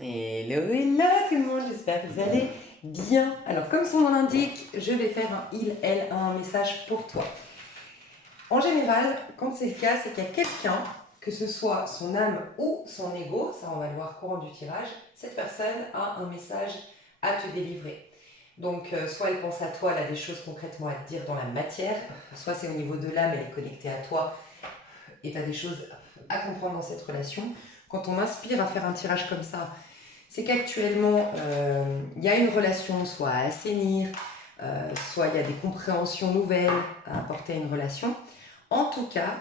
Hello, hello tout le monde, j'espère que vous allez bien. Alors comme son nom l'indique, je vais faire un il, elle, un message pour toi. En général, quand c'est le cas, c'est qu'il y a quelqu'un, que ce soit son âme ou son ego, ça on va le voir courant du tirage, cette personne a un message à te délivrer. Donc soit elle pense à toi, elle a des choses concrètement à te dire dans la matière, soit c'est au niveau de l'âme, elle est connectée à toi et tu as des choses à comprendre dans cette relation. Quand on m'inspire à faire un tirage comme ça, c'est qu'actuellement, il y a une relation soit à assainir, soit il y a des compréhensions nouvelles à apporter à une relation. En tout cas,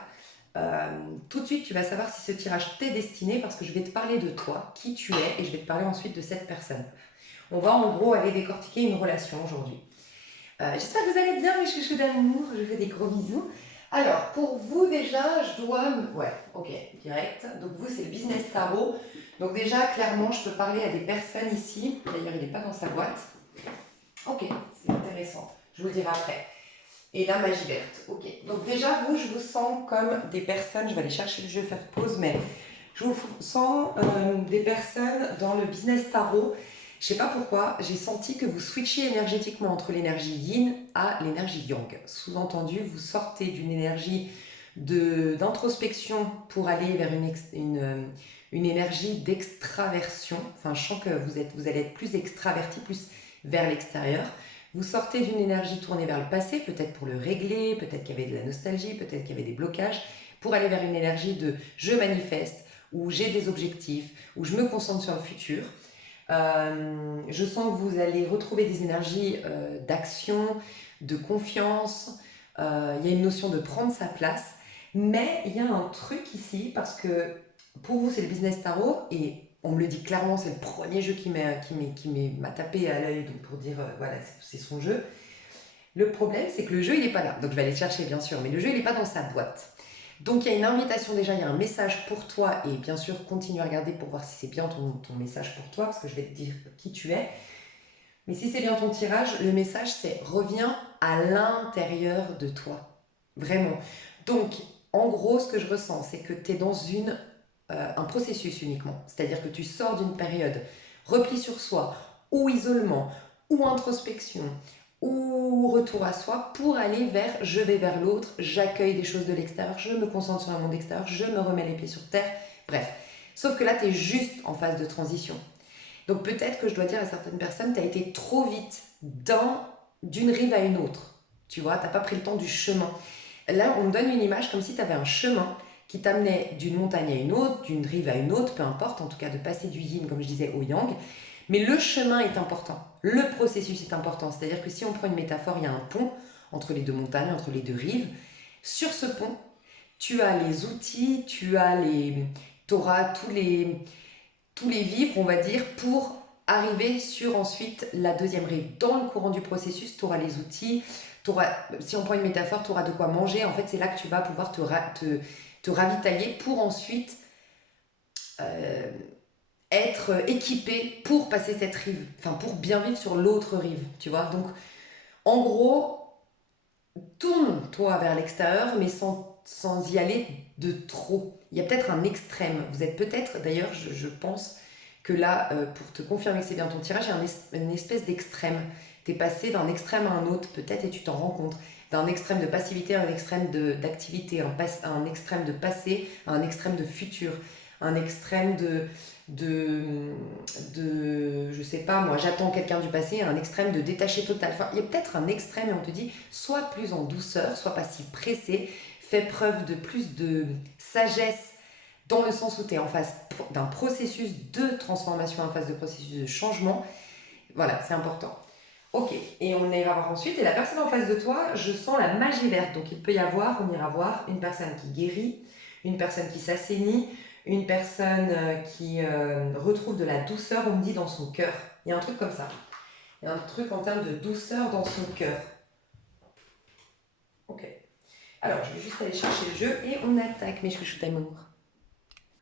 tout de suite, tu vas savoir si ce tirage t'est destiné parce que je vais te parler de toi, qui tu es, et je vais te parler ensuite de cette personne. On va en gros aller décortiquer une relation aujourd'hui. J'espère que vous allez bien, mes chouchous d'amour. Je fais des gros bisous. Alors, pour vous déjà, je dois... Ouais, ok, direct. Donc vous, c'est le business tarot. Donc déjà, clairement, je peux parler à des personnes ici. D'ailleurs, il n'est pas dans sa boîte. Ok, c'est intéressant. Je vous le dirai après. Et la magie verte. Ok. Donc déjà, vous, je vous sens comme des personnes... Je vais aller chercher le jeu, faire pause, mais je vous sens des personnes dans le business tarot. Je sais pas pourquoi, j'ai senti que vous switchiez énergétiquement entre l'énergie yin à l'énergie yang. Sous-entendu, vous sortez d'une énergie d'introspection pour aller vers une énergie d'extraversion. Enfin, je sens que vous allez être plus extraverti, plus vers l'extérieur. Vous sortez d'une énergie tournée vers le passé, peut-être pour le régler, peut-être qu'il y avait de la nostalgie, peut-être qu'il y avait des blocages, pour aller vers une énergie de je manifeste, où j'ai des objectifs, où je me concentre sur le futur. Je sens que vous allez retrouver des énergies d'action, de confiance. Il y a une notion de prendre sa place. Mais il y a un truc ici, parce que pour vous, c'est le business tarot, et on me le dit clairement, c'est le premier jeu m'a tapé à l'œil donc pour dire, voilà, c'est son jeu. Le problème, c'est que le jeu, il n'est pas là. Donc je vais aller le chercher, bien sûr, mais le jeu, il n'est pas dans sa boîte. Donc il y a une invitation déjà, il y a un message pour toi et bien sûr continue à regarder pour voir si c'est bien ton message pour toi parce que je vais te dire qui tu es. Mais si c'est bien ton tirage, le message c'est reviens à l'intérieur de toi. Vraiment. Donc en gros ce que je ressens c'est que tu es dans un processus uniquement. C'est-à-dire que tu sors d'une période repli sur soi ou isolement ou introspection ou retour à soi pour aller vers je vais vers l'autre, j'accueille des choses de l'extérieur, je me concentre sur le monde extérieur, je me remets les pieds sur terre, bref. Sauf que là, tu es juste en phase de transition. Donc peut-être que je dois dire à certaines personnes, tu as été trop vite d'une rive à une autre. Tu vois, tu n'as pas pris le temps du chemin. Là, on me donne une image comme si tu avais un chemin qui t'amenait d'une montagne à une autre, d'une rive à une autre, peu importe, en tout cas de passer du yin, comme je disais, au yang. Mais le chemin est important, le processus est important. C'est-à-dire que si on prend une métaphore, il y a un pont entre les deux montagnes, entre les deux rives. Sur ce pont, tu as les outils, auras tous les vivres, on va dire, pour arriver sur ensuite la deuxième rive. Dans le courant du processus, tu auras les outils, si on prend une métaphore, tu auras de quoi manger. En fait, c'est là que tu vas pouvoir te ravitailler pour ensuite euh, être équipé pour passer cette rive, enfin pour bien vivre sur l'autre rive, tu vois. Donc, en gros, tourne-toi vers l'extérieur, mais sans y aller de trop. Il y a peut-être un extrême. Vous êtes peut-être, d'ailleurs, je pense que là, pour te confirmer que c'est bien ton tirage, il y a une espèce d'extrême. Tu es passé d'un extrême à un autre, peut-être, et tu t'en rends compte. D'un extrême de passivité à un extrême d'activité, un extrême de passé à un extrême de futur, un extrême de, je sais pas moi, j'attends quelqu'un du passé, un extrême de détaché total. Enfin, il y a peut-être un extrême et on te dit, sois plus en douceur, sois pas si pressé, fais preuve de plus de sagesse dans le sens où tu es en face d'un processus de transformation, en face de processus de changement. Voilà, c'est important. Ok, et on ira voir ensuite. Et la personne en face de toi, je sens la magie verte. Donc il peut y avoir, on ira voir, une personne qui guérit, une personne qui s'assainit, une personne qui retrouve de la douceur, on me dit, dans son cœur. Il y a un truc comme ça. Il y a un truc en termes de douceur dans son cœur. Ok. Alors, je vais juste aller chercher le jeu et on attaque mes chouchous d'amour.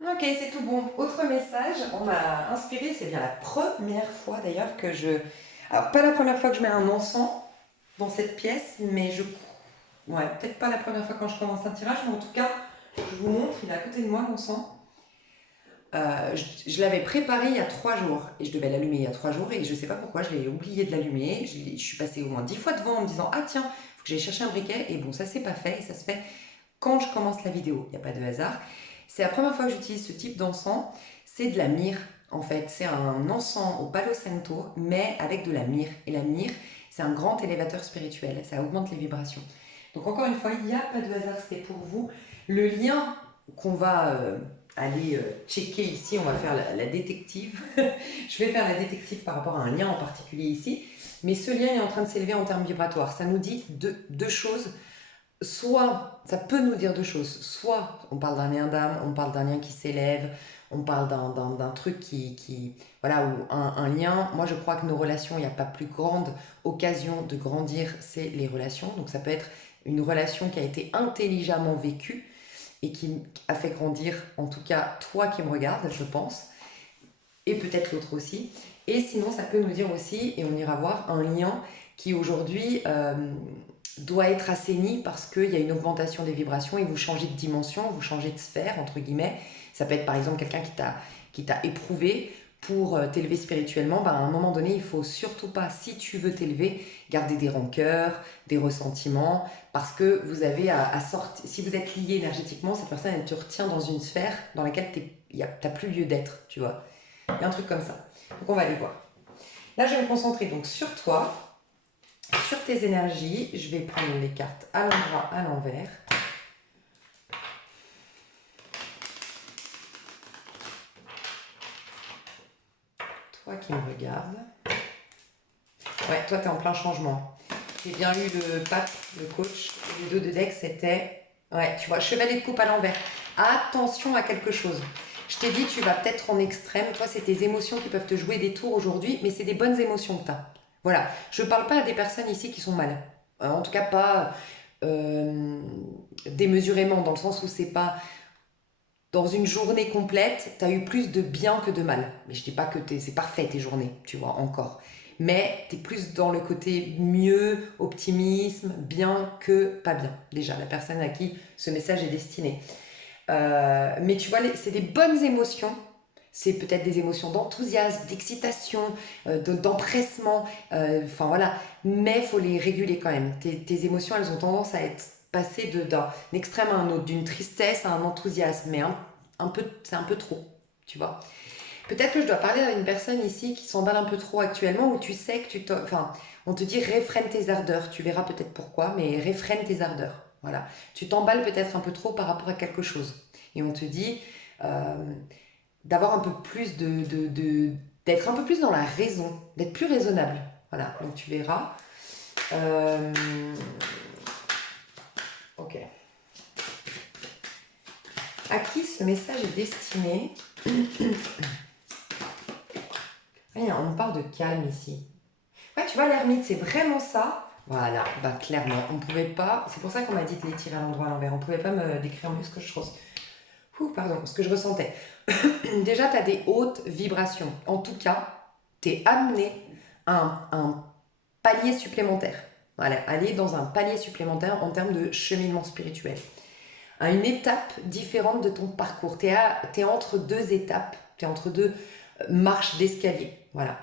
Ok, c'est tout bon. Autre message, on m'a inspiré, c'est bien la première fois d'ailleurs que je... Alors, pas la première fois que je mets un encens dans cette pièce, mais je... Ouais, peut-être pas la première fois quand je commence un tirage, mais en tout cas, je vous montre, il est à côté de moi, l'encens. Je l'avais préparé il y a 3 jours et je devais l'allumer il y a 3 jours et je sais pas pourquoi je l'ai oublié de l'allumer. Je suis passée au moins 10 fois devant en me disant ah tiens, faut que j'aille chercher un briquet et bon ça c'est pas fait et ça se fait quand je commence la vidéo, il n'y a pas de hasard. C'est la première fois que j'utilise ce type d'encens, c'est de la myrrhe en fait, c'est un encens au Palo Santo mais avec de la myrrhe et la myrrhe c'est un grand élévateur spirituel, ça augmente les vibrations. Donc encore une fois, il n'y a pas de hasard, c'était pour vous. Le lien qu'on va aller checker ici, on va faire la détective. Je vais faire la détective par rapport à un lien en particulier ici. Mais ce lien est en train de s'élever en termes vibratoires. Ça nous dit deux choses. Soit, ça peut nous dire deux choses. Soit on parle d'un lien d'âme, on parle d'un lien qui s'élève, on parle d'un truc voilà, ou un lien. Moi, je crois que nos relations, il n'y a pas plus grande occasion de grandir, c'est les relations. Donc ça peut être une relation qui a été intelligemment vécue et qui a fait grandir, en tout cas, toi qui me regardes, je pense, et peut-être l'autre aussi. Et sinon, ça peut nous dire aussi, et on ira voir, un lien qui aujourd'hui doit être assaini parce qu'il y a une augmentation des vibrations et vous changez de dimension, vous changez de sphère, entre guillemets. Ça peut être par exemple quelqu'un qui t'a éprouvé pour t'élever spirituellement. À un moment donné, il faut surtout pas, si tu veux t'élever, garder des rancœurs, des ressentiments, parce que vous avez à sortir. Si vous êtes lié énergétiquement, cette personne, elle te retient dans une sphère dans laquelle t'as plus lieu d'être, tu vois. Il y a un truc comme ça. Donc on va aller voir. Là, je vais me concentrer donc sur toi, sur tes énergies. Je vais prendre les cartes à l'endroit, à l'envers. Toi qui me regardes. Ouais, toi, tu es en plein changement. J'ai bien eu le pape, le coach. Les deux de deck, c'était... Ouais, tu vois, chevalier de coupe à l'envers. Attention à quelque chose. Je t'ai dit, tu vas peut-être en extrême. Toi, c'est tes émotions qui peuvent te jouer des tours aujourd'hui, mais c'est des bonnes émotions que tu as. Voilà. Je ne parle pas à des personnes ici qui sont mal. En tout cas, pas démesurément, dans le sens où c'est pas... Dans une journée complète, tu as eu plus de bien que de mal. Mais je dis pas que c'est parfait tes journées, tu vois, encore. Mais tu es plus dans le côté mieux, optimisme, bien que pas bien. Déjà, la personne à qui ce message est destiné. Mais tu vois, c'est des bonnes émotions. C'est peut-être des émotions d'enthousiasme, d'excitation, d'empressement. Enfin voilà. Mais il faut les réguler quand même. Tes émotions, elles ont tendance à être passées d'un extrême à un autre, d'une tristesse à un enthousiasme. Mais c'est un peu trop, tu vois. Peut-être que je dois parler à une personne ici qui s'emballe un peu trop actuellement, où tu sais que enfin, on te dit réfrène tes ardeurs. Tu verras peut-être pourquoi, mais réfrène tes ardeurs. Voilà. Tu t'emballes peut-être un peu trop par rapport à quelque chose. Et on te dit d'avoir un peu plus d'être un peu plus dans la raison, d'être plus raisonnable. Voilà, donc tu verras. Ok. À qui ce message est destiné? On parle de calme ici. Ouais, tu vois, l'ermite, c'est vraiment ça. Voilà, clairement, on pouvait pas... C'est pour ça qu'on m'a dit de les tirer à l'endroit à l'envers. On pouvait pas me décrire mieux ce que je ressentais. Déjà, tu as des hautes vibrations. En tout cas, tu es amené à un palier supplémentaire. Voilà, aller dans un palier supplémentaire en termes de cheminement spirituel. À une étape différente de ton parcours. Tu es entre deux étapes, tu es entre deux marches d'escalier. Voilà.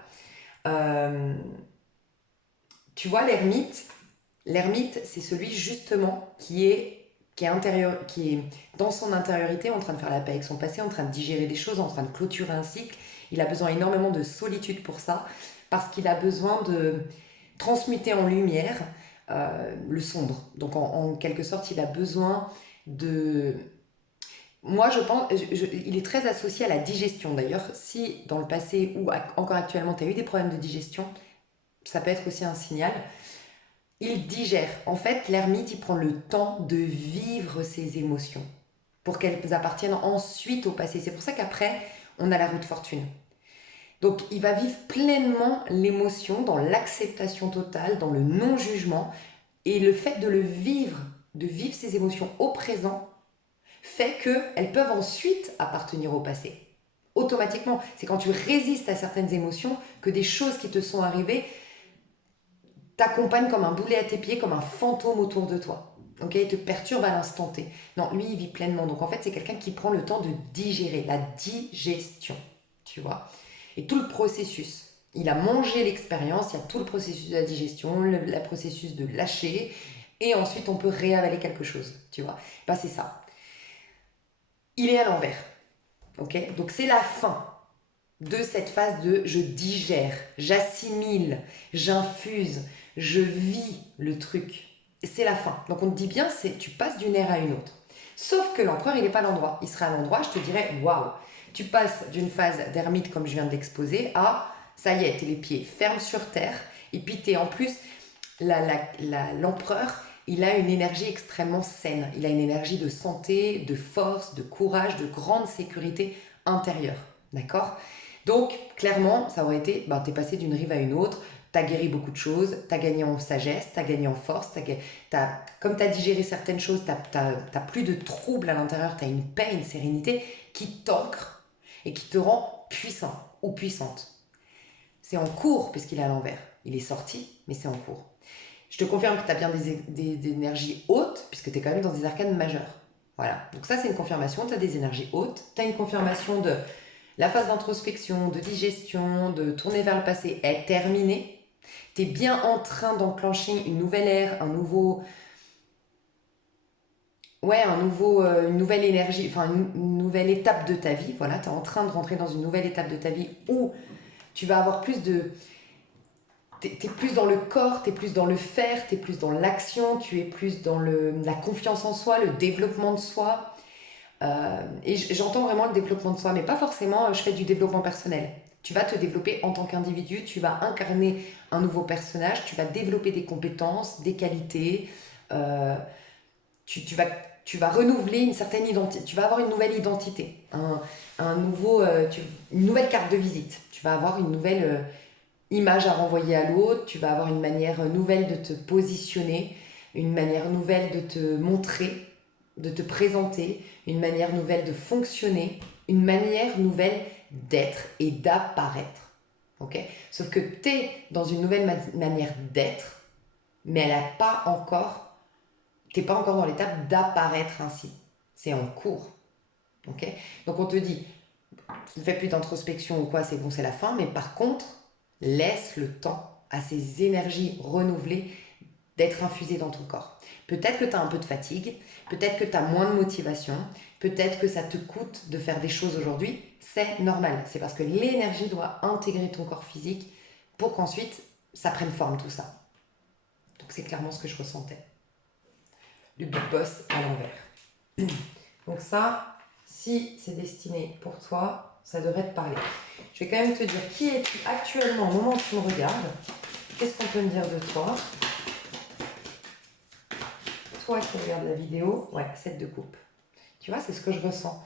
Tu vois, l'ermite, c'est celui justement qui est dans son intériorité, en train de faire la paix avec son passé, en train de digérer des choses, en train de clôturer un cycle. Il a besoin énormément de solitude pour ça, parce qu'il a besoin de transmuter en lumière le sombre. Donc en quelque sorte, il a besoin de... Moi, je pense, il est très associé à la digestion. D'ailleurs, si dans le passé ou encore actuellement, tu as eu des problèmes de digestion, ça peut être aussi un signal. Il digère. En fait, l'ermite, il prend le temps de vivre ses émotions pour qu'elles appartiennent ensuite au passé. C'est pour ça qu'après, on a la roue de fortune. Donc, il va vivre pleinement l'émotion dans l'acceptation totale, dans le non-jugement. Et le fait de de vivre ses émotions au présent, fait qu'elles peuvent ensuite appartenir au passé. Automatiquement, c'est quand tu résistes à certaines émotions que des choses qui te sont arrivées t'accompagnent comme un boulet à tes pieds, comme un fantôme autour de toi. Ok, il te perturbe à l'instant T. Non, lui, il vit pleinement. Donc en fait, c'est quelqu'un qui prend le temps de digérer, la digestion, tu vois. Et tout le processus. Il a mangé l'expérience, il y a tout le processus de la digestion, le processus de lâcher, et ensuite on peut réavaler quelque chose, tu vois. Ben, c'est ça. Il est à l'envers, ok. Donc c'est la fin de cette phase de je digère, j'assimile, j'infuse, je vis le truc. C'est la fin. Donc on te dit bien, c'est tu passes d'une ère à une autre. Sauf que l'empereur, il n'est pas à l'endroit. Il serait à l'endroit, je te dirais, waouh, tu passes d'une phase d'ermite, comme je viens de l'exposer, à, ça y est, t'es les pieds fermes sur terre, et puis t'es en plus, l'empereur, il a une énergie extrêmement saine. Il a une énergie de santé, de force, de courage, de grande sécurité intérieure. D'accord. Donc, clairement, ça aurait été, ben, t'es passé d'une rive à une autre, t'as guéri beaucoup de choses, t'as gagné en sagesse, t'as gagné en force, comme t'as digéré certaines choses, t'as plus de troubles à l'intérieur, t'as une paix, une sérénité qui t'ancre et qui te rend puissant ou puissante. C'est en cours puisqu'il est à l'envers. Il est sorti, mais c'est en cours. Je te confirme que tu as bien des énergies hautes, puisque tu es quand même dans des arcanes majeures. Voilà, donc ça c'est une confirmation, tu as des énergies hautes, tu as une confirmation de la phase d'introspection, de digestion, de tourner vers le passé est terminée. Tu es bien en train d'enclencher une nouvelle ère, une nouvelle énergie, enfin une nouvelle étape de ta vie. Voilà, tu es en train de rentrer dans une nouvelle étape de ta vie où tu vas avoir plus de... T'es plus dans le corps, t'es plus dans le faire, t'es plus dans l'action, tu es plus dans la confiance en soi, le développement de soi. Et j'entends vraiment le développement de soi, mais pas forcément je fais du développement personnel. Tu vas te développer en tant qu'individu, tu vas incarner un nouveau personnage, tu vas développer des compétences, des qualités, euh, tu vas, tu vas renouveler une certaine identité, tu vas avoir une nouvelle identité, une nouvelle carte de visite, tu vas avoir une nouvelle image à renvoyer à l'autre, tu vas avoir une manière nouvelle de te positionner, une manière nouvelle de te montrer, de te présenter, une manière nouvelle de fonctionner, une manière nouvelle d'être et d'apparaître. Ok. Sauf que tu es dans une nouvelle manière d'être, mais elle n'a pas encore, t'es pas encore dans l'étape d'apparaître ainsi. C'est en cours. Ok. Donc on te dit, tu ne fais plus d'introspection ou quoi, c'est bon, c'est la fin, mais par contre, laisse le temps à ces énergies renouvelées d'être infusées dans ton corps. Peut-être que tu as un peu de fatigue, peut-être que tu as moins de motivation, peut-être que ça te coûte de faire des choses aujourd'hui, c'est normal. C'est parce que l'énergie doit intégrer ton corps physique pour qu'ensuite ça prenne forme tout ça. Donc c'est clairement ce que je ressentais. Le big boss à l'envers. Donc ça, si c'est destiné pour toi, ça devrait te parler. Je vais quand même te dire qui es-tu actuellement au moment où tu me regardes. Qu'est-ce qu'on peut me dire de toi? Toi qui regardes la vidéo, ouais, 7 de coupe. Tu vois, c'est ce que je ressens.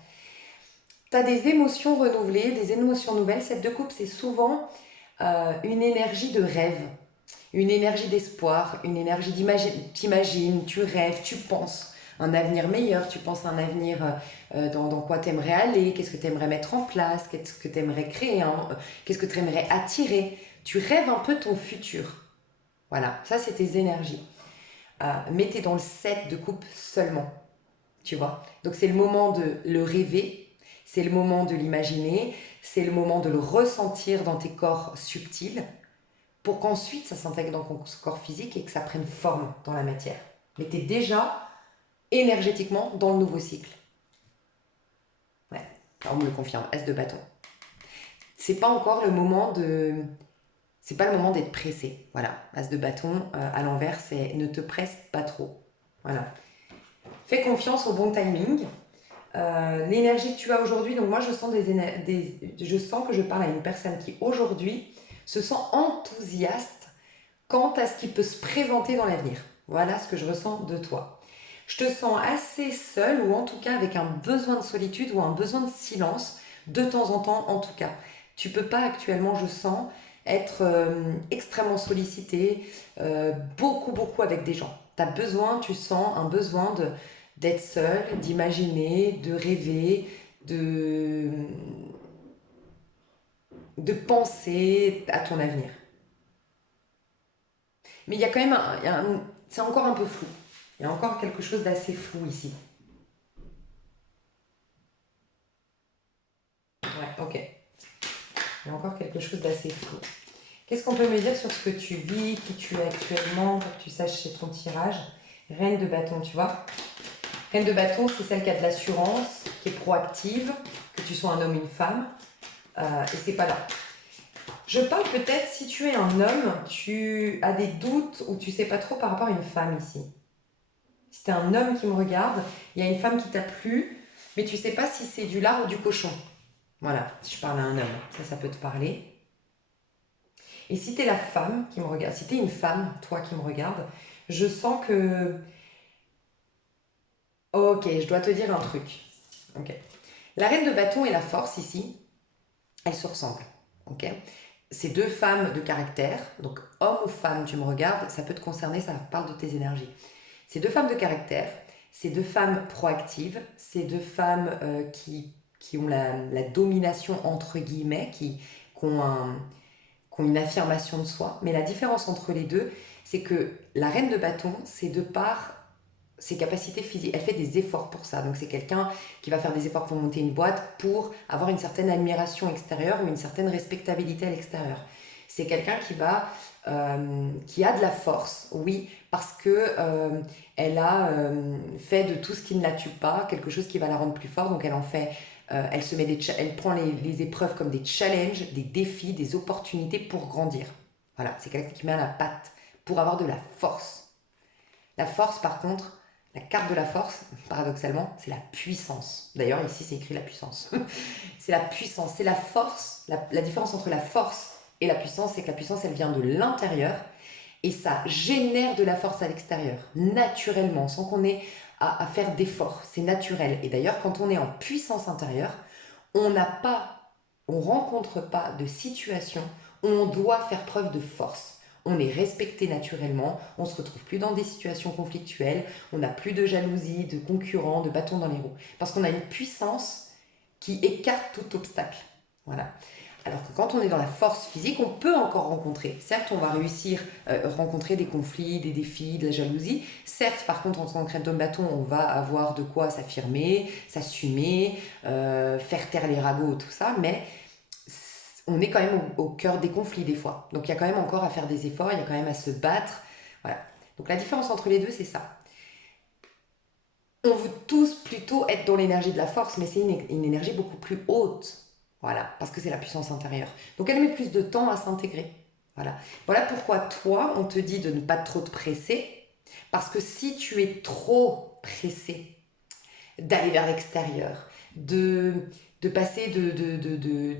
Tu as des émotions renouvelées, des émotions nouvelles. 7 de coupe, c'est souvent une énergie de rêve, une énergie d'espoir, une énergie d'imaginer. T'imagines, tu rêves, tu penses un avenir meilleur, tu penses un avenir dans quoi tu aimerais aller, qu'est-ce que tu aimerais mettre en place, qu'est-ce que tu aimerais créer, qu'est-ce que tu aimerais attirer. Tu rêves un peu ton futur. Voilà, ça c'est tes énergies. Mais tu es dans le 7 de coupe seulement, tu vois. Donc c'est le moment de le rêver, c'est le moment de l'imaginer, c'est le moment de le ressentir dans tes corps subtils, pour qu'ensuite ça s'intègre dans ton corps physique et que ça prenne forme dans la matière. Mais tu es déjà énergétiquement dans le nouveau cycle. Ouais, alors on me le confirme, S de bâton. C'est pas encore le moment de... C'est pas le moment d'être pressé. Voilà, As de bâton à l'envers, c'est ne te presse pas trop. Voilà. Fais confiance au bon timing. L'énergie que tu as aujourd'hui, donc moi je sens, je sens que je parle à une personne qui aujourd'hui se sent enthousiaste quant à ce qui peut se présenter dans l'avenir. Voilà ce que je ressens de toi. Je te sens assez seule ou en tout cas avec un besoin de solitude ou un besoin de silence de temps en temps en tout cas. Tu peux pas actuellement, je sens, être extrêmement sollicité, beaucoup avec des gens. Tu as besoin, tu sens un besoin d'être seul, d'imaginer, de rêver, de penser à ton avenir. Mais il y a quand même c'est encore un peu flou. Il y a encore quelque chose d'assez flou ici. Ouais, ok. Il y a encore quelque chose d'assez flou. Qu'est-ce qu'on peut me dire sur ce que tu vis, qui tu es actuellement, pour que tu saches chez ton tirage? Reine de bâton, tu vois. Reine de bâton, c'est celle qui a de l'assurance, qui est proactive, que tu sois un homme ou une femme. Et c'est pas là. Je parle peut-être, si tu es un homme, tu as des doutes ou tu sais pas trop par rapport à une femme ici. Si tu es un homme qui me regarde, il y a une femme qui t'a plu, mais tu sais pas si c'est du lard ou du cochon. Voilà, si je parle à un homme, ça peut te parler. Et si tu es la femme qui me regarde, si tu es une femme, toi qui me regarde, je sens que... Ok, je dois te dire un truc. Ok. La reine de bâton et la force ici, elles se ressemblent. Ok. C'est deux femmes de caractère, donc homme ou femme, tu me regardes, ça peut te concerner, ça parle de tes énergies. C'est deux femmes de caractère, c'est deux femmes proactives, c'est deux femmes qui ont la domination entre guillemets, qui ont une affirmation de soi. Mais la différence entre les deux, c'est que la reine de bâton, c'est de par ses capacités physiques. Elle fait des efforts pour ça. Donc c'est quelqu'un qui va faire des efforts pour monter une boîte, pour avoir une certaine admiration extérieure ou une certaine respectabilité à l'extérieur. C'est quelqu'un qui a de la force, oui, parce que elle a fait de tout ce qui ne la tue pas quelque chose qui va la rendre plus forte. Donc elle en fait, elle prend les épreuves comme des challenges, des défis, des opportunités pour grandir. Voilà, c'est quelqu'un qui met à la patte pour avoir de la force. La force, par contre, la carte de la force, paradoxalement, c'est la puissance. D'ailleurs, ici, c'est écrit la puissance. C'est la puissance, c'est la force. La différence entre la force et la puissance, c'est que la puissance, elle vient de l'intérieur et ça génère de la force à l'extérieur, naturellement, sans qu'on ait à faire d'efforts. C'est naturel. Et d'ailleurs, quand on est en puissance intérieure, on rencontre pas de situation où on doit faire preuve de force. On est respecté naturellement, on ne se retrouve plus dans des situations conflictuelles, on n'a plus de jalousie, de concurrents, de bâtons dans les roues. Parce qu'on a une puissance qui écarte tout obstacle. Voilà. Alors que quand on est dans la force physique, on peut encore rencontrer. Certes, on va réussir à rencontrer des conflits, des défis, de la jalousie. Certes, par contre, en tant que d'homme bâton, on va avoir de quoi s'affirmer, s'assumer, faire taire les ragots, tout ça. Mais on est quand même au cœur des conflits des fois. Donc il y a quand même encore à faire des efforts, il y a quand même à se battre. Voilà. Donc la différence entre les deux, c'est ça. On veut tous plutôt être dans l'énergie de la force, mais c'est une énergie beaucoup plus haute. Voilà, parce que c'est la puissance intérieure. Donc elle met plus de temps à s'intégrer. Voilà. Voilà pourquoi toi, on te dit de ne pas trop te presser, parce que si tu es trop pressé d'aller vers l'extérieur, de passer de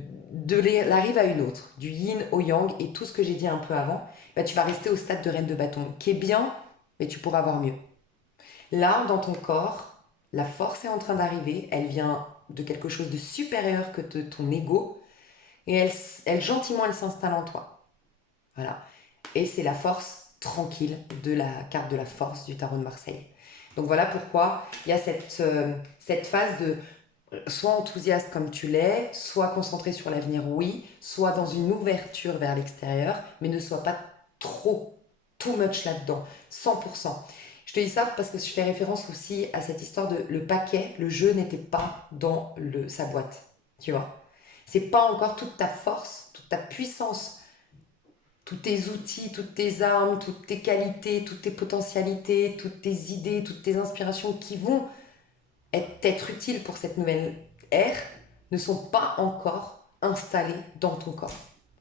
la rive à une autre, du yin au yang et tout ce que j'ai dit un peu avant, bah, tu vas rester au stade de reine de bâton, qui est bien, mais tu pourras avoir mieux. Là, dans ton corps, la force est en train d'arriver, elle vient de quelque chose de supérieur que ton ego, et gentiment, elle s'installe en toi. Voilà. Et c'est la force tranquille de la carte de la force du tarot de Marseille. Donc voilà pourquoi il y a cette phase de soit enthousiaste comme tu l'es, soit concentré sur l'avenir, oui, soit dans une ouverture vers l'extérieur, mais ne sois pas trop, too much là-dedans, 100%. Je te dis ça parce que je fais référence aussi à cette histoire de le paquet, le jeu n'était pas dans sa boîte, tu vois. C'est pas encore toute ta force, toute ta puissance, tous tes outils, toutes tes armes, toutes tes qualités, toutes tes potentialités, toutes tes idées, toutes tes inspirations qui vont être utiles pour cette nouvelle ère ne sont pas encore installées dans ton corps.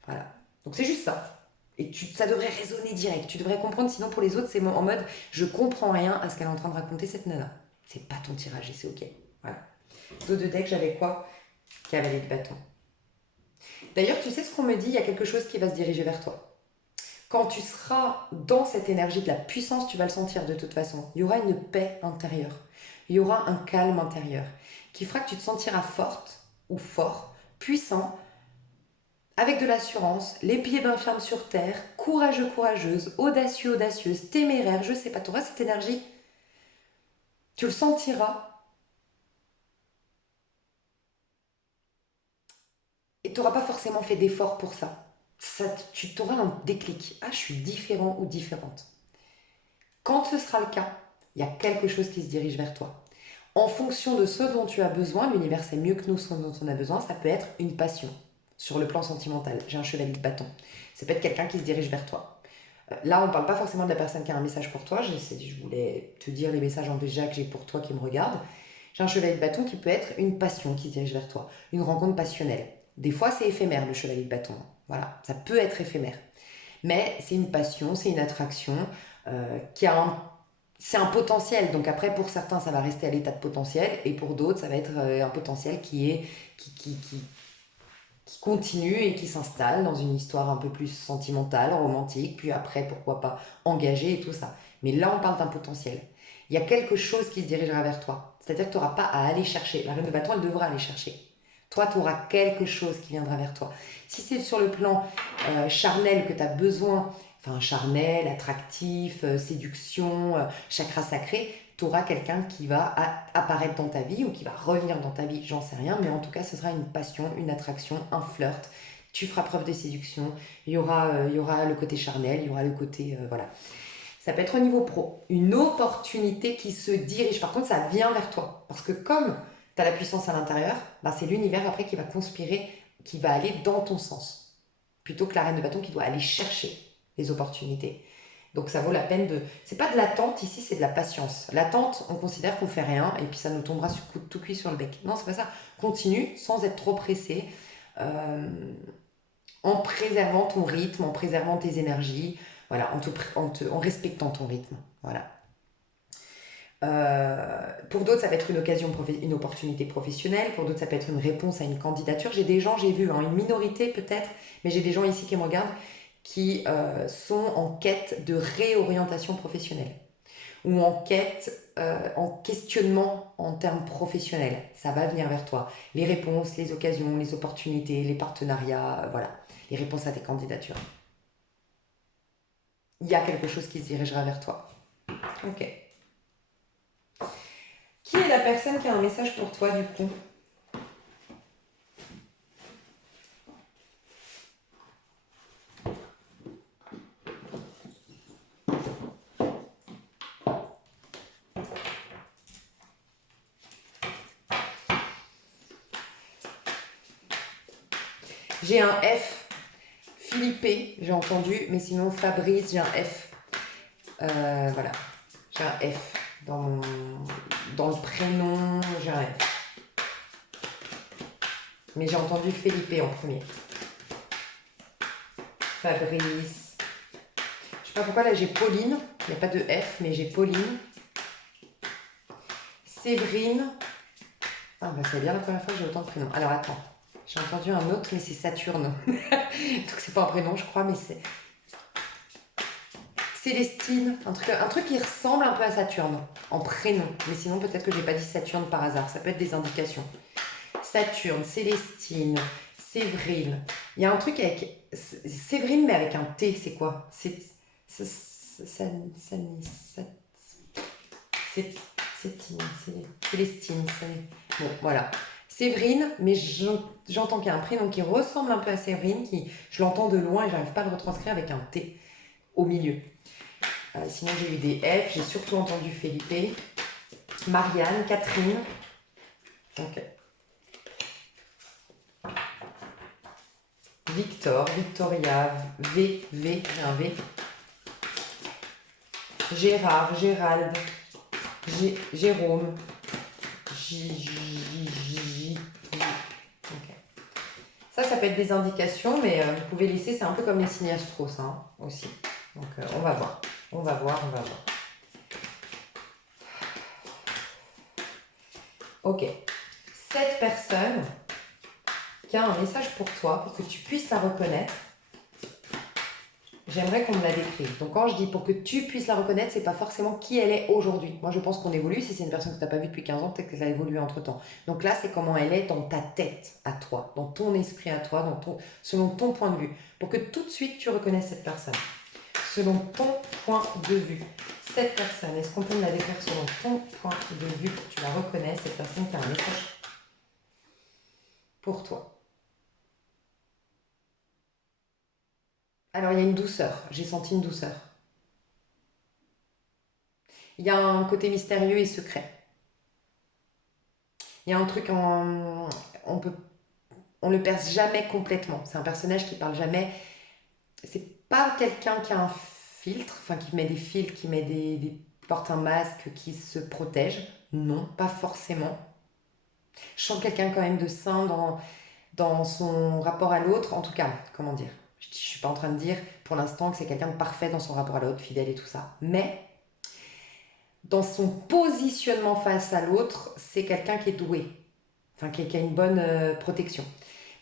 Voilà. Donc c'est juste ça. Et ça devrait résonner direct. Tu devrais comprendre, sinon pour les autres, c'est en mode je comprends rien à ce qu'elle est en train de raconter cette nana. C'est pas ton tirage et c'est ok. Voilà. Dos de deck, j'avais quoi? Cavalier de bâton. D'ailleurs, tu sais ce qu'on me dit, il y a quelque chose qui va se diriger vers toi. Quand tu seras dans cette énergie de la puissance, tu vas le sentir de toute façon. Il y aura une paix intérieure. Il y aura un calme intérieur qui fera que tu te sentiras forte ou fort, puissant, avec de l'assurance, les pieds bien fermes sur terre, courageux, courageuse, audacieux, audacieuse, téméraire, je sais pas, tu auras cette énergie, tu le sentiras et tu n'auras pas forcément fait d'effort pour ça. Tu auras un déclic. Ah, je suis différent ou différente. Quand ce sera le cas, il Il y a quelque chose qui se dirige vers toi. En fonction de ce dont tu as besoin, l'univers sait mieux que nous ce dont on a besoin, ça peut être une passion. Sur le plan sentimental, j'ai un chevalier de bâton. Ça peut être quelqu'un qui se dirige vers toi. Là, on ne parle pas forcément de la personne qui a un message pour toi. Je voulais te dire les messages en déjà que j'ai pour toi qui me regardent. J'ai un chevalier de bâton qui peut être une passion qui se dirige vers toi, une rencontre passionnelle. Des fois, c'est éphémère le chevalier de bâton. Voilà, ça peut être éphémère. Mais c'est une passion, c'est une attraction qui a c'est un potentiel. Donc après, pour certains, ça va rester à l'état de potentiel, et pour d'autres, ça va être un potentiel qui continue et qui s'installe dans une histoire un peu plus sentimentale, romantique, puis après, pourquoi pas, engagée et tout ça. Mais là, on parle d'un potentiel. Il y a quelque chose qui se dirigera vers toi. C'est-à-dire que tu n'auras pas à aller chercher. La reine de bâton, elle devra aller chercher. Toi, tu auras quelque chose qui viendra vers toi. Si c'est sur le plan charnel que tu as besoin, enfin charnel, attractif, séduction, chakra sacré, tu auras quelqu'un qui va apparaître dans ta vie ou qui va revenir dans ta vie, j'en sais rien, mais en tout cas, ce sera une passion, une attraction, un flirt. Tu feras preuve de séduction, il y aura le côté charnel, il y aura le côté... voilà. Ça peut être au niveau pro. Une opportunité qui se dirige. Par contre, ça vient vers toi. Parce que comme tu as la puissance à l'intérieur, bah, c'est l'univers après qui va conspirer, qui va aller dans ton sens. Plutôt que la reine de bâton qui doit aller chercher les opportunités. Donc ça vaut la peine de... C'est pas de l'attente ici, c'est de la patience. L'attente, on considère qu'on fait rien et puis ça nous tombera tout cuit sur le bec. Non, c'est pas ça. Continue sans être trop pressé, en préservant ton rythme, en préservant tes énergies, voilà, en respectant ton rythme. Voilà. Pour d'autres, ça va être une opportunité professionnelle. Pour d'autres, ça peut être une réponse à une candidature. J'ai vu, une minorité peut-être, mais j'ai des gens ici qui me regardent qui sont en quête de réorientation professionnelle ou en questionnement en termes professionnels. Ça va venir vers toi. Les réponses, les occasions, les opportunités, les partenariats, voilà, les réponses à tes candidatures. Il y a quelque chose qui se dirigera vers toi. Ok. Qui est la personne qui a un message pour toi du coup? J'ai un F. Philippe, j'ai entendu, mais sinon Fabrice, j'ai un F. Voilà, j'ai un F dans le prénom, j'ai un F. Mais j'ai entendu Philippe en premier. Fabrice. Je sais pas pourquoi là j'ai Pauline, il n'y a pas de F, mais j'ai Pauline. Séverine. Ah bah c'est bien la première fois que j'ai autant de prénoms. Alors attends, j'ai entendu un autre, mais c'est Saturne. Donc c'est pas un prénom, je crois, mais c'est Célestine, un truc qui ressemble un peu à Saturne, en prénom. Mais sinon, peut-être que j'ai pas dit Saturne par hasard. Ça peut être des indications. Saturne, Célestine, Séverine. Il y a un truc avec Séverine, mais avec un T, c'est quoi? Célestine. Bon, voilà. Séverine, mais j'entends qu'il y a un prénom qui ressemble un peu à Séverine, je l'entends de loin et j'arrive pas à le retranscrire avec un T au milieu. Sinon, j'ai eu des F, j'ai surtout entendu Felipe, Marianne, Catherine. Ok. Victor, Victoria, j'ai un V. Gérard, Gérald, Jérôme, Ok. Ça peut être des indications, mais vous pouvez laisser, c'est un peu comme les signes astro, ça aussi. Donc, on va voir. On va voir. Ok. Cette personne qui a un message pour toi, pour que tu puisses la reconnaître, j'aimerais qu'on me la décrive. Donc quand je dis pour que tu puisses la reconnaître, c'est pas forcément qui elle est aujourd'hui. Moi, je pense qu'on évolue. Si c'est une personne que tu n'as pas vue depuis 15 ans, peut-être qu'elle a évolué entre-temps. Donc là, c'est comment elle est dans ta tête à toi, dans ton esprit à toi, selon ton point de vue. Pour que tout de suite, tu reconnaisses cette personne. Selon ton point de vue. Cette personne, est-ce qu'on peut me la décrire selon ton point de vue pour que tu la reconnaisses, cette personne qui a un message pour toi? Alors, il y a une douceur. J'ai senti une douceur. Il y a un côté mystérieux et secret. Il y a un truc on peut, on le perce jamais complètement. C'est un personnage qui parle jamais. C'est pas quelqu'un qui a un filtre, enfin qui met des filtres, qui met porte un masque, qui se protège. Non, pas forcément. Je sens quelqu'un quand même de sain dans son rapport à l'autre. En tout cas, comment dire? Je suis pas en train de dire pour l'instant que c'est quelqu'un de parfait dans son rapport à l'autre, fidèle et tout ça. Mais dans son positionnement face à l'autre, c'est quelqu'un qui est doué, enfin qui a une bonne protection.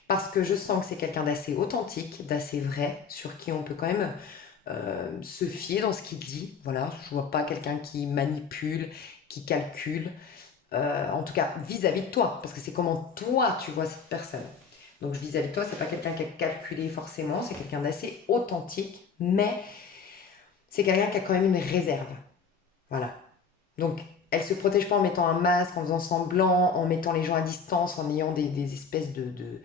Parce que je sens que c'est quelqu'un d'assez authentique, d'assez vrai, sur qui on peut quand même se fier dans ce qu'il dit. Voilà, je vois pas quelqu'un qui manipule, qui calcule, en tout cas vis-à-vis de toi, parce que c'est comment toi tu vois cette personne. Donc vis-à-vis de toi, c'est pas quelqu'un qui a calculé forcément, c'est quelqu'un d'assez authentique, mais c'est quelqu'un qui a quand même une réserve. Voilà. Donc elle se protège pas en mettant un masque, en faisant semblant, en mettant les gens à distance, en ayant des espèces de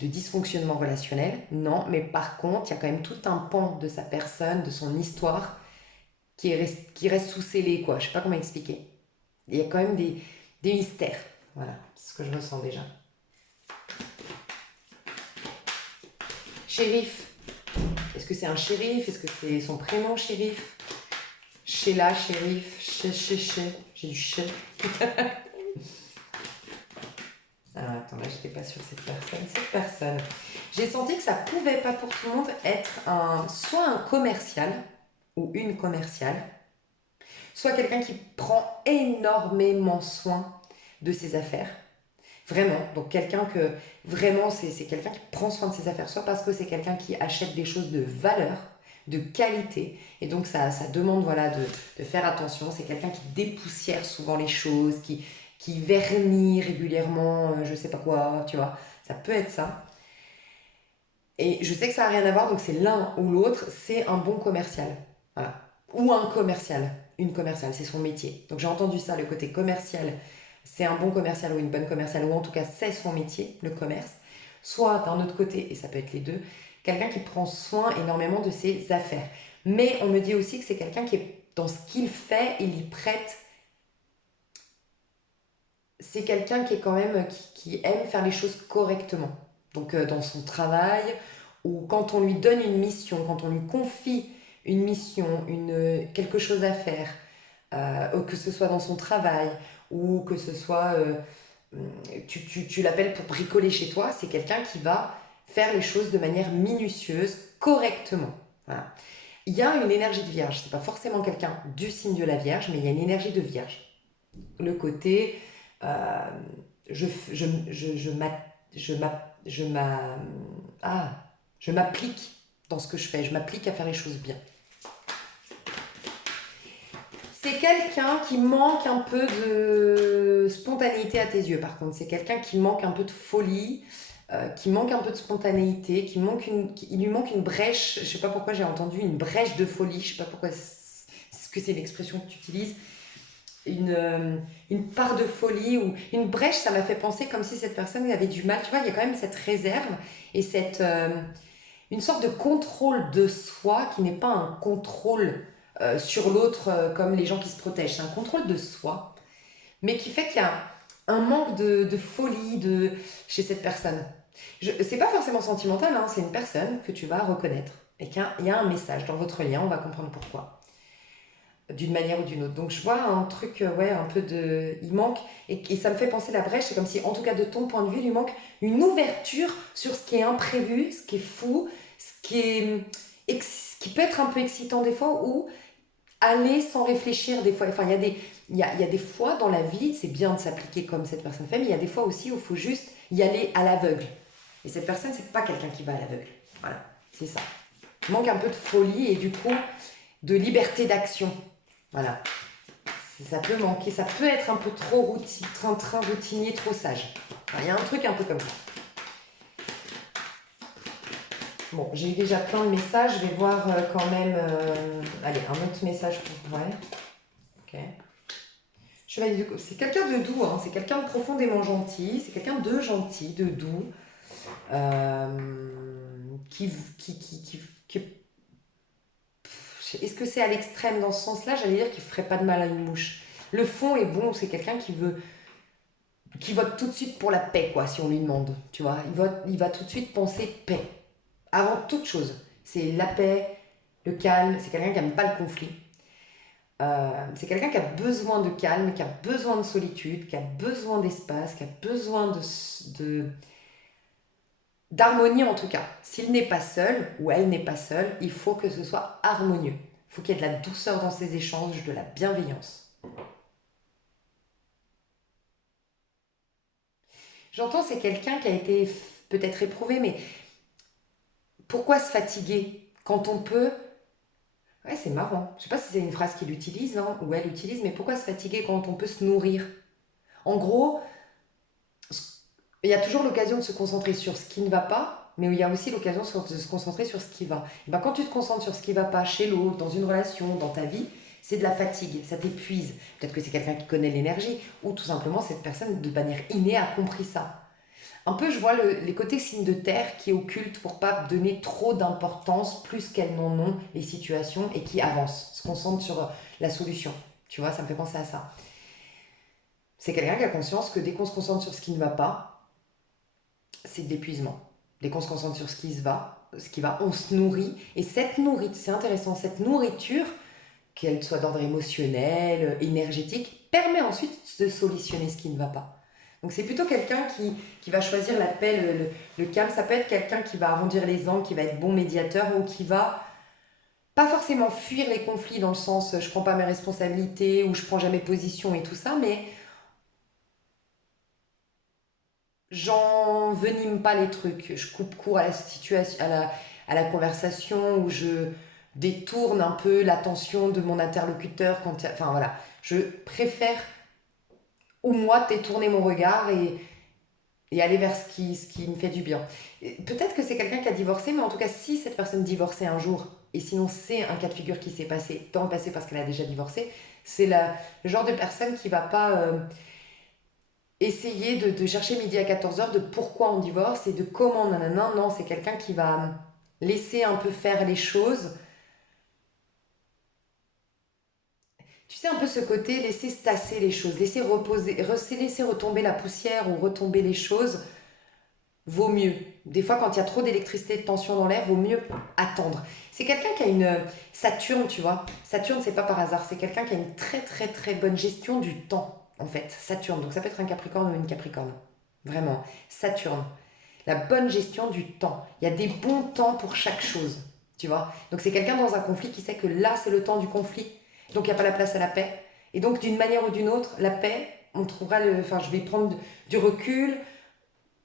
dysfonctionnement relationnel. Non, mais par contre, il y a quand même tout un pan de sa personne, de son histoire, qui reste sous scellé, quoi. Je sais pas comment expliquer. Il y a quand même des mystères. Voilà, c'est ce que je ressens déjà. Shérif. Est-ce que c'est un shérif? Est-ce que c'est son prénom, shérif? Sheila, shérif, j'ai du ché. Alors attends, là j'étais pas sur cette personne. Cette personne, j'ai senti que ça pouvait pas pour tout le monde être soit un commercial ou une commerciale, soit quelqu'un qui prend énormément soin de ses affaires. Vraiment, donc quelqu'un que vraiment c'est quelqu'un qui prend soin de ses affaires, soit parce que c'est quelqu'un qui achète des choses de valeur, de qualité, et donc ça demande voilà, de faire attention. C'est quelqu'un qui dépoussière souvent les choses, qui vernit régulièrement, je sais pas quoi, tu vois, ça peut être ça. Et je sais que ça n'a rien à voir, donc c'est l'un ou l'autre, c'est un bon commercial. Voilà. Ou un commercial, une commerciale, c'est son métier. Donc j'ai entendu ça, le côté commercial, c'est un bon commercial ou une bonne commerciale, ou en tout cas c'est son métier, le commerce. Soit d'un autre côté, et ça peut être les deux, quelqu'un qui prend soin énormément de ses affaires. Mais on me dit aussi que c'est quelqu'un qui est dans ce qu'il fait, il y prête. C'est quelqu'un qui est quand même qui aime faire les choses correctement. Donc dans son travail, ou quand on lui donne une mission, quand on lui confie une mission, quelque chose à faire, que ce soit dans son travail, ou que ce soit, tu l'appelles pour bricoler chez toi, c'est quelqu'un qui va faire les choses de manière minutieuse, correctement. Voilà. Il y a une énergie de vierge, c'est pas forcément quelqu'un du signe de la vierge, mais il y a une énergie de vierge. Le côté, euh, je, je, je, je, m'a- je, m'a- je m'a- ah, je m'applique dans ce que je fais, je m'applique à faire les choses bien. C'est quelqu'un qui manque un peu de spontanéité à tes yeux, par contre. C'est quelqu'un qui manque un peu de folie, qui manque un peu de spontanéité, il lui manque une brèche. Je sais pas pourquoi j'ai entendu une brèche de folie. Je sais pas pourquoi, ce que c'est l'expression que tu utilises. Une part de folie ou une brèche, ça m'a fait penser comme si cette personne avait du mal. Tu vois, il y a quand même cette réserve et une sorte de contrôle de soi qui n'est pas un contrôle sur l'autre comme les gens qui se protègent. C'est un contrôle de soi, mais qui fait qu'il y a un manque de folie chez cette personne. C'est pas forcément sentimental, hein, c'est une personne que tu vas reconnaître. Et qu'il y a un message dans votre lien, on va comprendre pourquoi d'une manière ou d'une autre. Donc je vois un truc, ouais, un peu de... Il manque, et ça me fait penser la brèche, c'est comme si, en tout cas de ton point de vue, il lui manque une ouverture sur ce qui est imprévu, ce qui est fou, ce qui peut être un peu excitant des fois, ou aller sans réfléchir des fois. Enfin, il y a des fois dans la vie, c'est bien de s'appliquer comme cette personne fait, mais il y a des fois aussi où il faut juste y aller à l'aveugle. Et cette personne, c'est pas quelqu'un qui va à l'aveugle. Voilà, c'est ça. Il manque un peu de folie et du coup, de liberté d'action. Voilà. Ça peut manquer, ça peut être un peu trop train routinier, trop sage. Enfin, il y a un truc un peu comme ça. Bon, j'ai eu déjà plein de messages, je vais voir quand même... allez, un autre message pour... Ouais, ok. C'est quelqu'un de doux, hein, c'est quelqu'un de profondément gentil, c'est quelqu'un de gentil, de doux, euh, qui, qui, qui, qui, qui- Est-ce que c'est à l'extrême dans ce sens-là? J'allais dire qu'il ne ferait pas de mal à une mouche. Le fond est bon, c'est quelqu'un qui vote tout de suite pour la paix, quoi, si on lui demande. Tu vois, il va tout de suite penser paix. Avant toute chose. C'est la paix, le calme. C'est quelqu'un qui n'aime pas le conflit. C'est quelqu'un qui a besoin de calme, qui a besoin de solitude, qui a besoin d'espace, qui a besoin d'harmonie en tout cas. S'il n'est pas seul ou elle n'est pas seule, il faut que ce soit harmonieux. Il faut qu'il y ait de la douceur dans ces échanges, de la bienveillance. J'entends, c'est quelqu'un qui a été peut-être éprouvé, mais pourquoi se fatiguer quand on peut... Ouais, c'est marrant. Je sais pas si c'est une phrase qu'il utilise hein, ou elle utilise, mais pourquoi se fatiguer quand on peut se nourrir? En gros, il y a toujours l'occasion de se concentrer sur ce qui ne va pas, mais il y a aussi l'occasion de se concentrer sur ce qui va. Et ben, quand tu te concentres sur ce qui ne va pas chez l'autre, dans une relation, dans ta vie, c'est de la fatigue, ça t'épuise. Peut-être que c'est quelqu'un qui connaît l'énergie, ou tout simplement cette personne de manière innée a compris ça. Un peu, je vois les côtés signes de terre qui occultent pour pas donner trop d'importance, plus qu'elles n'en ont, les situations, et qui avancent, se concentrent sur la solution. Tu vois, ça me fait penser à ça. C'est quelqu'un qui a conscience que dès qu'on se concentre sur ce qui ne va pas, c'est de l'épuisement. Dès qu'on se concentre sur ce qui va, on se nourrit. Et cette nourriture, c'est intéressant, cette nourriture, qu'elle soit d'ordre émotionnel, énergétique, permet ensuite de solutionner ce qui ne va pas. Donc c'est plutôt quelqu'un qui va choisir la paix, le calme. Ça peut être quelqu'un qui va arrondir les angles, qui va être bon médiateur ou qui va pas forcément fuir les conflits dans le sens je prends pas mes responsabilités ou je prends jamais position et tout ça, mais j'envenime pas les trucs. Je coupe court à la situation, à la conversation ou je détourne un peu l'attention de mon interlocuteur quand enfin voilà, je préfère ou moi détourner mon regard et aller vers ce qui me fait du bien. Peut-être que c'est quelqu'un qui a divorcé, mais en tout cas, si cette personne divorçait un jour, et sinon c'est un cas de figure qui s'est passé dans le passé parce qu'elle a déjà divorcé, c'est le genre de personne qui va pas essayer de chercher midi à 14h de pourquoi on divorce et de comment nanana. Non, c'est quelqu'un qui va laisser un peu faire les choses. Tu sais, un peu ce côté, laisser se tasser les choses, laisser reposer, laisser retomber la poussière ou retomber les choses, vaut mieux. Des fois, quand il y a trop d'électricité, de tension dans l'air, vaut mieux attendre. C'est quelqu'un qui a une... Saturne, tu vois. Saturne, c'est pas par hasard. C'est quelqu'un qui a une très très très bonne gestion du temps, en fait. Saturne. Donc ça peut être un Capricorne ou une Capricorne. Vraiment. Saturne. La bonne gestion du temps. Il y a des bons temps pour chaque chose, tu vois. Donc c'est quelqu'un dans un conflit qui sait que là, c'est le temps du conflit. Donc il n'y a pas la place à la paix. Et donc d'une manière ou d'une autre, la paix, on trouvera le... Enfin, je vais prendre du recul,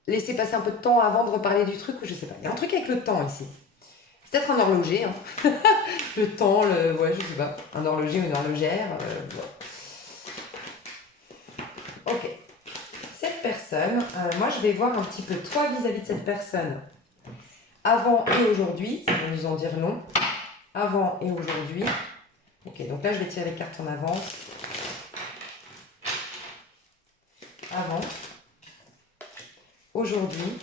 laisser passer un peu de temps avant de reparler du truc, ou je sais pas. Il y a un truc avec le temps ici. Peut-être un horloger, hein. Le temps, ouais, je sais pas. Un horloger ou une horlogère. Ouais. Ok. Cette personne, moi je vais voir un petit peu toi vis-à-vis de cette personne. Avant et aujourd'hui, ça va nous en dire long. Avant et aujourd'hui. Ok, donc là je vais tirer les cartes en avance. Avant. Aujourd'hui.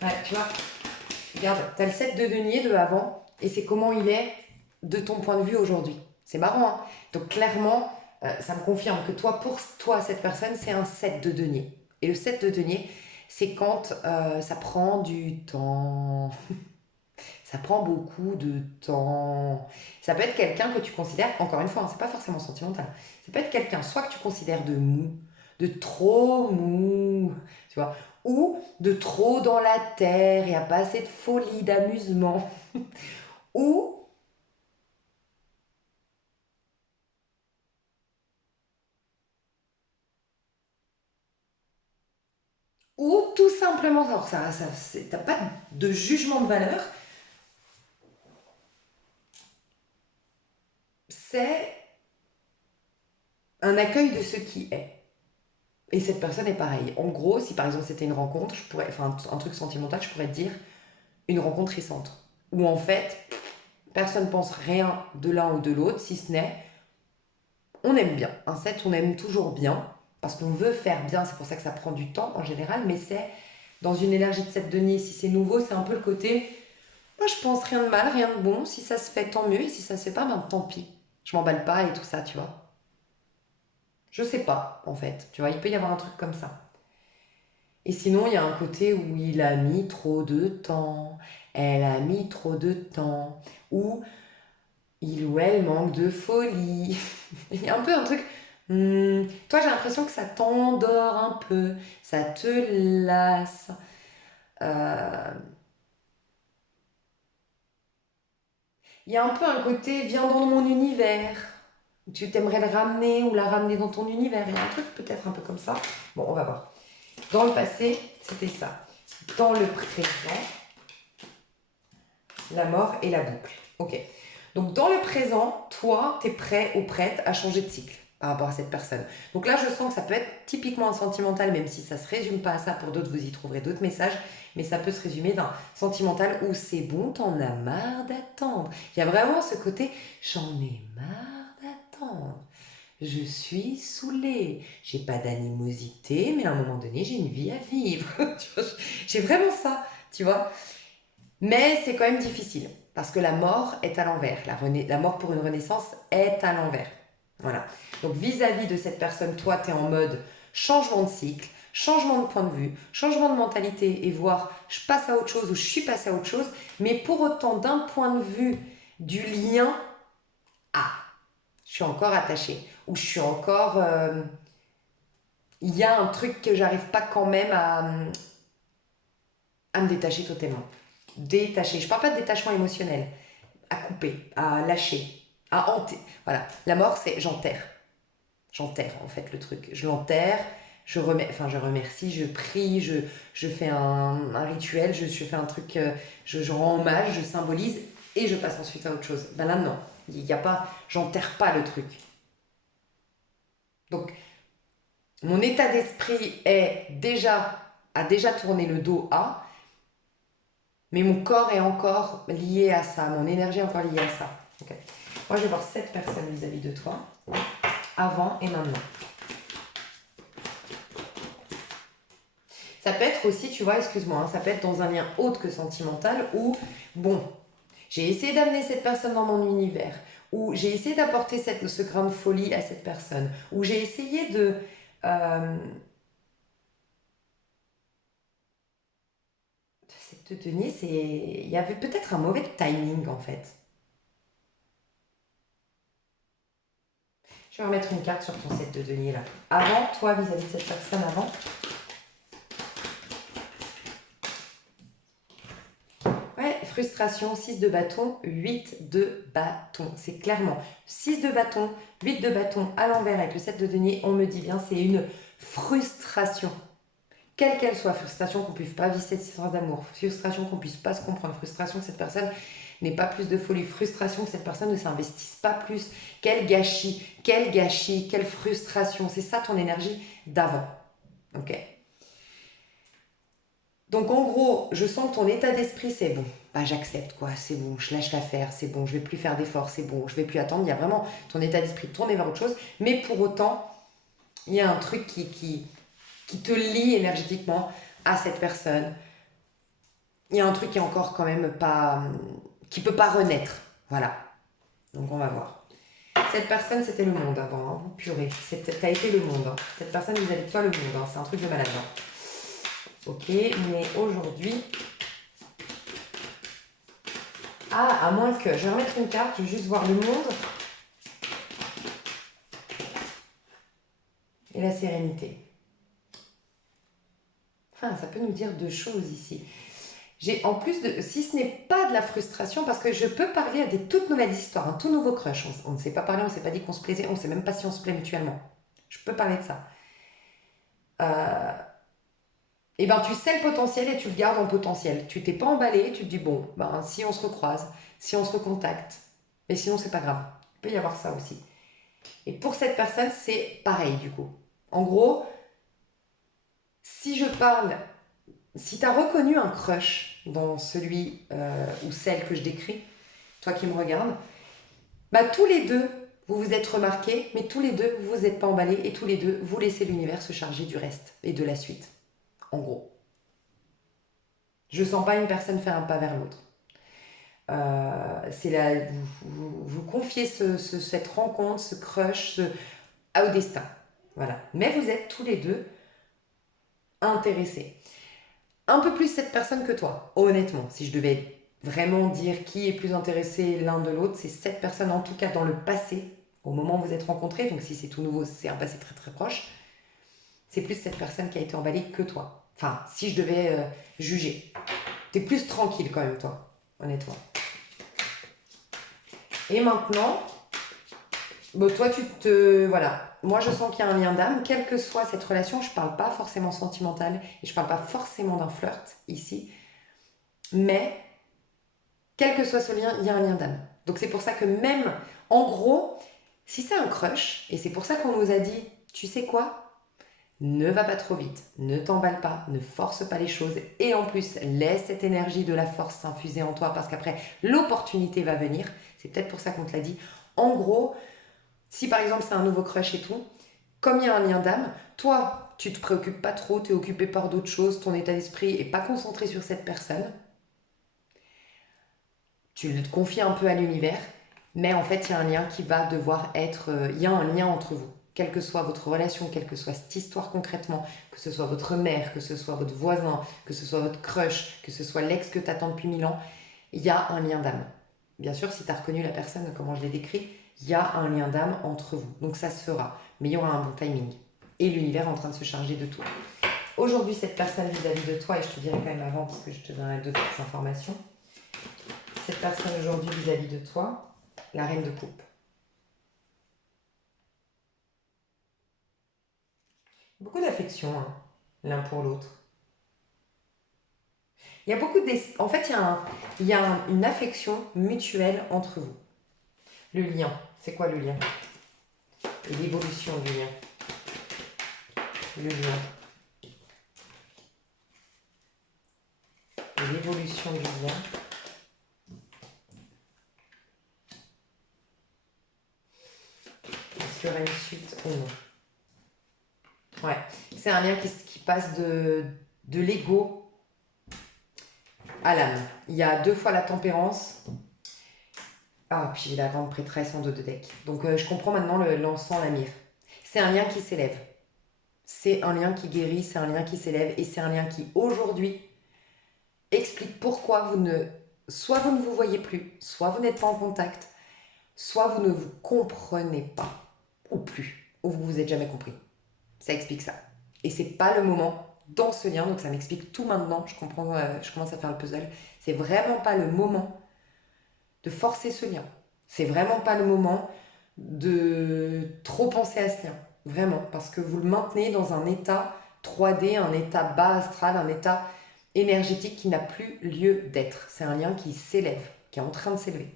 Ouais, tu vois, regarde, tu as le 7 de denier de avant, et c'est comment il est de ton point de vue aujourd'hui. C'est marrant, hein. Donc clairement, ça me confirme que toi, pour toi, cette personne, c'est un 7 de denier. Et le 7 de denier, c'est quand ça prend du temps. Ça prend beaucoup de temps. Ça peut être quelqu'un que tu considères, encore une fois, hein, c'est pas forcément sentimental. Ça peut être quelqu'un, soit que tu considères de mou, de trop mou, tu vois, ou de trop dans la terre, il n'y a pas assez de folie, d'amusement, ou, ou tout simplement, alors t'as pas de jugement de valeur, c'est un accueil de ce qui est. Et cette personne est pareille. En gros, si par exemple c'était une rencontre, je pourrais, enfin un truc sentimental, je pourrais te dire une rencontre récente. Où en fait, personne ne pense rien de l'un ou de l'autre, si ce n'est on aime bien. Un 7, on aime toujours bien, parce qu'on veut faire bien, c'est pour ça que ça prend du temps en général, mais c'est dans une énergie de 7 denier, si c'est nouveau, c'est un peu le côté Moi, je pense rien de mal, rien de bon. Si ça se fait, tant mieux. Et si ça se fait pas, ben tant pis. Je m'emballe pas et tout ça, tu vois. Je sais pas, en fait. Tu vois, il peut y avoir un truc comme ça. Et sinon, il y a un côté où il a mis trop de temps. Elle a mis trop de temps. Ou il ou elle manque de folie. Il y a un peu un truc. Toi, j'ai l'impression que ça t'endort un peu. Ça te lasse. Euh, Il y a un peu un côté viens dans mon univers. Tu t'aimerais le ramener ou la ramener dans ton univers. Il y a un truc peut-être un peu comme ça. Bon, on va voir. Dans le passé, c'était ça. Dans le présent, la mort et la boucle. Ok. Donc dans le présent, toi, tu es prêt ou prête à changer de cycle par rapport à cette personne. Donc là, je sens que ça peut être typiquement un sentimental, même si ça ne se résume pas à ça. Pour d'autres, vous y trouverez d'autres messages. Mais ça peut se résumer d'un sentimental où c'est bon, t'en as marre d'attendre. Il y a vraiment ce côté, j'en ai marre d'attendre. Je suis saoulée. J'ai pas d'animosité, mais à un moment donné, j'ai une vie à vivre. Tu vois, j'ai vraiment ça, tu vois. Mais c'est quand même difficile parce que la mort est à l'envers. La mort pour une renaissance est à l'envers. Voilà. Donc vis-à-vis de cette personne, toi, tu es en mode changement de cycle, changement de point de vue, changement de mentalité et voir je passe à autre chose ou je suis passé à autre chose. Mais pour autant, d'un point de vue du lien, ah, je suis encore attachée ou je suis encore... il y a un truc que j'arrive pas quand même à me détacher totalement. Détacher. Je parle pas de détachement émotionnel. À couper, à lâcher, à hanter. Voilà. La mort, c'est j'enterre. J'enterre, en fait, le truc. Je l'enterre, je remercie, je prie, je fais un rituel, je fais un truc, je rends hommage, je symbolise et je passe ensuite à autre chose. Ben là, non. Il n'y a pas, j'enterre pas le truc. Donc, mon état d'esprit a déjà tourné le dos à, mais mon corps est encore lié à ça, mon énergie est encore liée à ça. Ok. Moi, je vais voir cette personne vis-à-vis de toi, avant et maintenant. Ça peut être aussi, tu vois, excuse-moi, hein, ça peut être dans un lien autre que sentimental où, bon, j'ai essayé d'amener cette personne dans mon univers, où j'ai essayé d'apporter ce grain de folie à cette personne, où j'ai essayé de... Euh, c'est de te tenir, il y avait peut-être un mauvais timing en fait. Je vais remettre une carte sur ton set de denier là. Avant, toi vis-à-vis de cette personne avant. Ouais, frustration, 6 de bâton, 8 de bâton. C'est clairement 6 de bâton, 8 de bâton à l'envers avec le 7 de denier. On me dit bien, c'est une frustration. Quelle qu'elle soit, frustration qu'on ne puisse pas vivre cette histoire d'amour, frustration qu'on ne puisse pas se comprendre, frustration que cette personne n'ait pas plus de folie, frustration que cette personne ne s'investisse pas plus. Quel gâchis, quelle frustration. C'est ça ton énergie d'avant. Ok. Donc en gros, je sens que ton état d'esprit c'est bon. Bah j'accepte quoi, c'est bon, je lâche l'affaire, c'est bon, je vais plus faire d'efforts, c'est bon, je vais plus attendre. Il y a vraiment ton état d'esprit tourné vers autre chose, mais pour autant, il y a un truc qui te lie énergétiquement à cette personne. Il y a un truc qui est encore quand même pas, qui peut pas renaître. Voilà. Donc on va voir. Cette personne c'était le monde avant, hein. Purée, t'as été le monde. Hein. Cette personne vis-à-vis de toi le monde, hein. C'est un truc de malade. Hein. Ok, mais aujourd'hui, ah, à moins que. Je vais remettre une carte, je vais juste voir le monde et la sérénité. Enfin, ça peut nous dire deux choses ici. J'ai en plus de. Si ce n'est pas de la frustration, parce que je peux parler à des toutes nouvelles histoires, un tout nouveau crush. On ne s'est pas parlé, on ne s'est pas dit qu'on se plaisait, on ne sait même pas si on se plaît mutuellement. Je peux parler de ça. Et ben tu sais le potentiel et tu le gardes en potentiel. Tu t'es pas emballé, tu te dis bon, ben si on se recroise, si on se recontacte, mais sinon c'est pas grave. Il peut y avoir ça aussi. Et pour cette personne, c'est pareil du coup. En gros, si je parle, si tu as reconnu un crush dans celui ou celle que je décris, toi qui me regardes, bah tous les deux, vous vous êtes remarqués, mais tous les deux, vous vous êtes pas emballés et tous les deux, vous laissez l'univers se charger du reste et de la suite. En gros. Je sens pas une personne faire un pas vers l'autre. Vous confiez cette rencontre, ce crush au destin. Voilà. Mais vous êtes tous les deux intéressés. Un peu plus cette personne que toi, honnêtement. Si je devais vraiment dire qui est plus intéressé l'un de l'autre, c'est cette personne, en tout cas dans le passé, au moment où vous êtes rencontrés. Donc si c'est tout nouveau, c'est un passé très très proche. C'est plus cette personne qui a été emballée que toi. Enfin, si je devais juger. T'es plus tranquille quand même, toi, honnêtement. Et maintenant, bon, toi, voilà. Moi, je sens qu'il y a un lien d'âme. Quelle que soit cette relation, je ne parle pas forcément sentimentale et je ne parle pas forcément d'un flirt ici. Mais, quel que soit ce lien, il y a un lien d'âme. Donc, c'est pour ça que même, en gros, si c'est un crush, et c'est pour ça qu'on nous a dit, tu sais quoi? Ne va pas trop vite, ne t'emballe pas, ne force pas les choses et en plus laisse cette énergie de la force s'infuser en toi parce qu'après l'opportunité va venir. C'est peut-être pour ça qu'on te l'a dit. En gros, si par exemple c'est un nouveau crush et tout, comme il y a un lien d'âme, toi tu te préoccupes pas trop, tu es occupé par d'autres choses, ton état d'esprit est pas concentré sur cette personne. Tu te confies un peu à l'univers, mais en fait il y a un lien qui va devoir être, il y a un lien entre vous. Quelle que soit votre relation, quelle que soit cette histoire concrètement, que ce soit votre mère, que ce soit votre voisin, que ce soit votre crush, que ce soit l'ex que tu attends depuis 1000 ans, il y a un lien d'âme. Bien sûr, si tu as reconnu la personne, comment je l'ai décrit, il y a un lien d'âme entre vous. Donc ça se fera, mais il y aura un bon timing. Et l'univers est en train de se charger de tout. Aujourd'hui, cette personne vis-à-vis de toi, et je te dirai quand même avant, parce que je te donnerai deux petites informations, cette personne aujourd'hui vis-à-vis de toi, la reine de coupe. Beaucoup d'affection, hein, l'un pour l'autre. Il y a beaucoup En fait, une affection mutuelle entre vous. Le lien, c'est quoi le lien? Et l'évolution du lien. Le lien. Et l'évolution du lien. Est-ce qu'il y aura une suite ou non? Ouais, c'est un lien qui passe de l'ego à l'âme. Il y a 2 fois la tempérance. Ah, puis j'ai la grande prêtresse en 2 de deck. Donc je comprends maintenant l'encens, la myrrhe. C'est un lien qui s'élève. C'est un lien qui guérit, c'est un lien qui s'élève et c'est un lien qui aujourd'hui explique pourquoi soit vous ne vous voyez plus, soit vous n'êtes pas en contact, soit vous ne vous comprenez pas, ou plus, ou vous vous êtes jamais compris. Ça explique ça. Et c'est pas le moment dans ce lien, donc ça m'explique tout maintenant, je comprends, je commence à faire le puzzle. C'est vraiment pas le moment de forcer ce lien. C'est vraiment pas le moment de trop penser à ce lien. Vraiment, parce que vous le maintenez dans un état 3D, un état bas astral, un état énergétique qui n'a plus lieu d'être. C'est un lien qui s'élève, qui est en train de s'élever.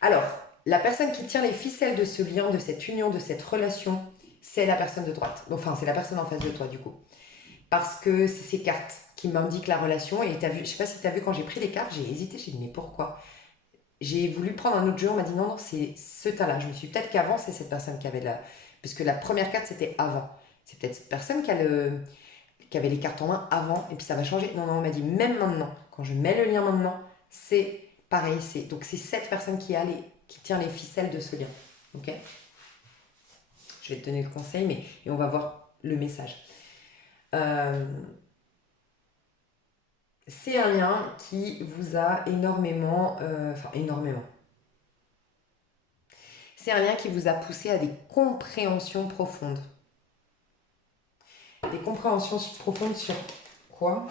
Alors, la personne qui tient les ficelles de ce lien, de cette union, de cette relation, c'est la personne de droite. Enfin, c'est la personne en face de toi, du coup. Parce que c'est ces cartes qui m'indiquent la relation. Et t'as vu, je sais pas si tu as vu, quand j'ai pris les cartes, j'ai hésité, j'ai dit mais pourquoi? J'ai voulu prendre un autre jeu, on m'a dit non, non, c'est ce tas-là. Je me suis dit peut-être qu'avant, c'est cette personne qui avait puisque la première carte, c'était avant. C'est peut-être cette personne qui avait les cartes en main avant, et puis ça va changer. Non, non, on m'a dit même maintenant, quand je mets le lien maintenant, c'est pareil. Donc c'est cette personne qui tient les ficelles de ce lien. Ok? Je vais te donner le conseil, et on va voir le message. C'est un lien qui vous a énormément... énormément. C'est un lien qui vous a poussé à des compréhensions profondes. Des compréhensions profondes sur quoi?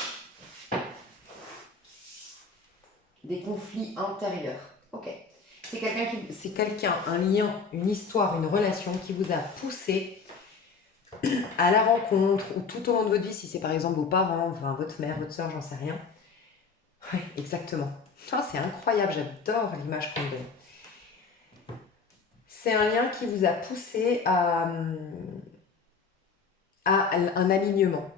Des conflits intérieurs. Ok. C'est quelqu'un, un lien, une histoire, une relation qui vous a poussé à la rencontre ou tout au long de votre vie, si c'est par exemple vos parents, enfin votre mère, votre soeur, j'en sais rien. Oui, exactement. Oh, c'est incroyable, j'adore l'image qu'on donne. C'est un lien qui vous a poussé à un alignement.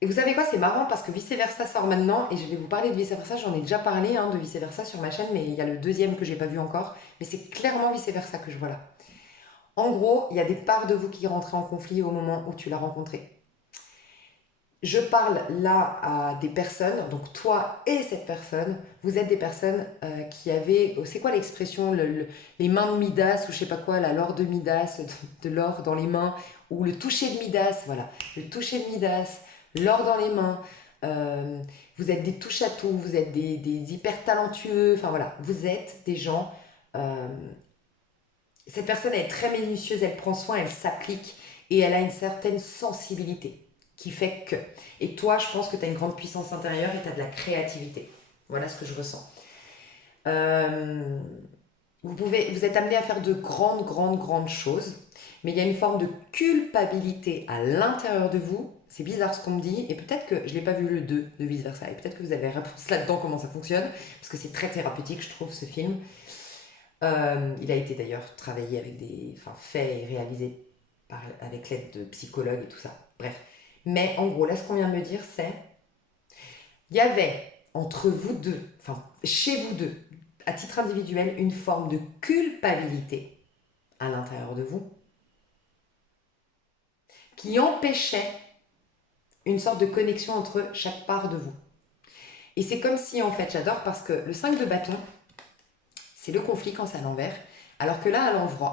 Et vous savez quoi, c'est marrant parce que Vice Versa sort maintenant et je vais vous parler de Vice Versa, j'en ai déjà parlé de Vice Versa sur ma chaîne, mais il y a le deuxième que j'ai pas vu encore, mais c'est clairement Vice Versa que je vois là. En gros, il y a des parts de vous qui rentraient en conflit au moment où tu l'as rencontré. je parle là à des personnes, donc toi et cette personne, vous êtes des personnes qui avaient, c'est quoi l'expression, les mains de Midas ou je sais pas quoi, l'or de Midas, de l'or dans les mains, ou le toucher de Midas, voilà, le toucher de Midas, l'or dans les mains, euh, vous êtes des touche à tout, vous êtes des hyper talentueux, enfin voilà, vous êtes des gens, euh, cette personne elle est très minutieuse, elle prend soin, elle s'applique et elle a une certaine sensibilité qui fait que. Et toi, je pense que tu as une grande puissance intérieure et tu as de la créativité. Voilà ce que je ressens. Euh, vous êtes amené à faire de grandes, grandes, grandes choses, mais il y a une forme de culpabilité à l'intérieur de vous. C'est bizarre ce qu'on me dit, et peut-être que je n'ai pas vu le 2 de Vice Versa, et peut-être que vous avez la réponse là-dedans, comment ça fonctionne, parce que c'est très thérapeutique, je trouve, ce film. Il a été d'ailleurs travaillé avec enfin, fait et réalisé avec l'aide de psychologues et tout ça. Bref. Mais en gros, là, ce qu'on vient de me dire, c'est il y avait entre vous deux, enfin, chez vous deux, à titre individuel, une forme de culpabilité à l'intérieur de vous qui empêchait une sorte de connexion entre chaque part de vous. Et c'est comme si, en fait, j'adore parce que le 5 de bâton, c'est le conflit quand c'est à l'envers. Alors que là,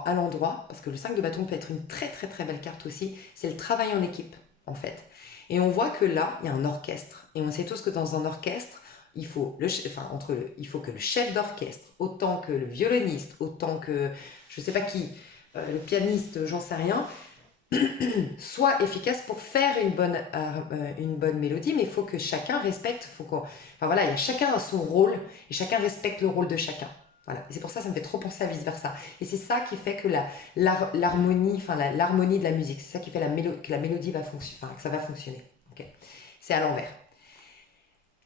à l'endroit, parce que le 5 de bâton peut être une très très très belle carte aussi, c'est le travail en équipe, en fait. Et on voit que là, il y a un orchestre. Et on sait tous que dans un orchestre, il faut que le chef d'orchestre, autant que le violoniste, autant que, je ne sais pas qui, le pianiste, j'en sais rien, soit efficace pour faire une bonne mélodie, mais il faut que chacun respecte, enfin voilà, il y a chacun a son rôle et chacun respecte le rôle de chacun. Voilà. Et c'est pour ça que ça me fait trop penser à vice versa. Et c'est ça qui fait que l'harmonie, enfin l'harmonie de la musique, c'est ça qui fait que la mélodie va fonctionner, enfin que ça va fonctionner. Okay. C'est à l'envers.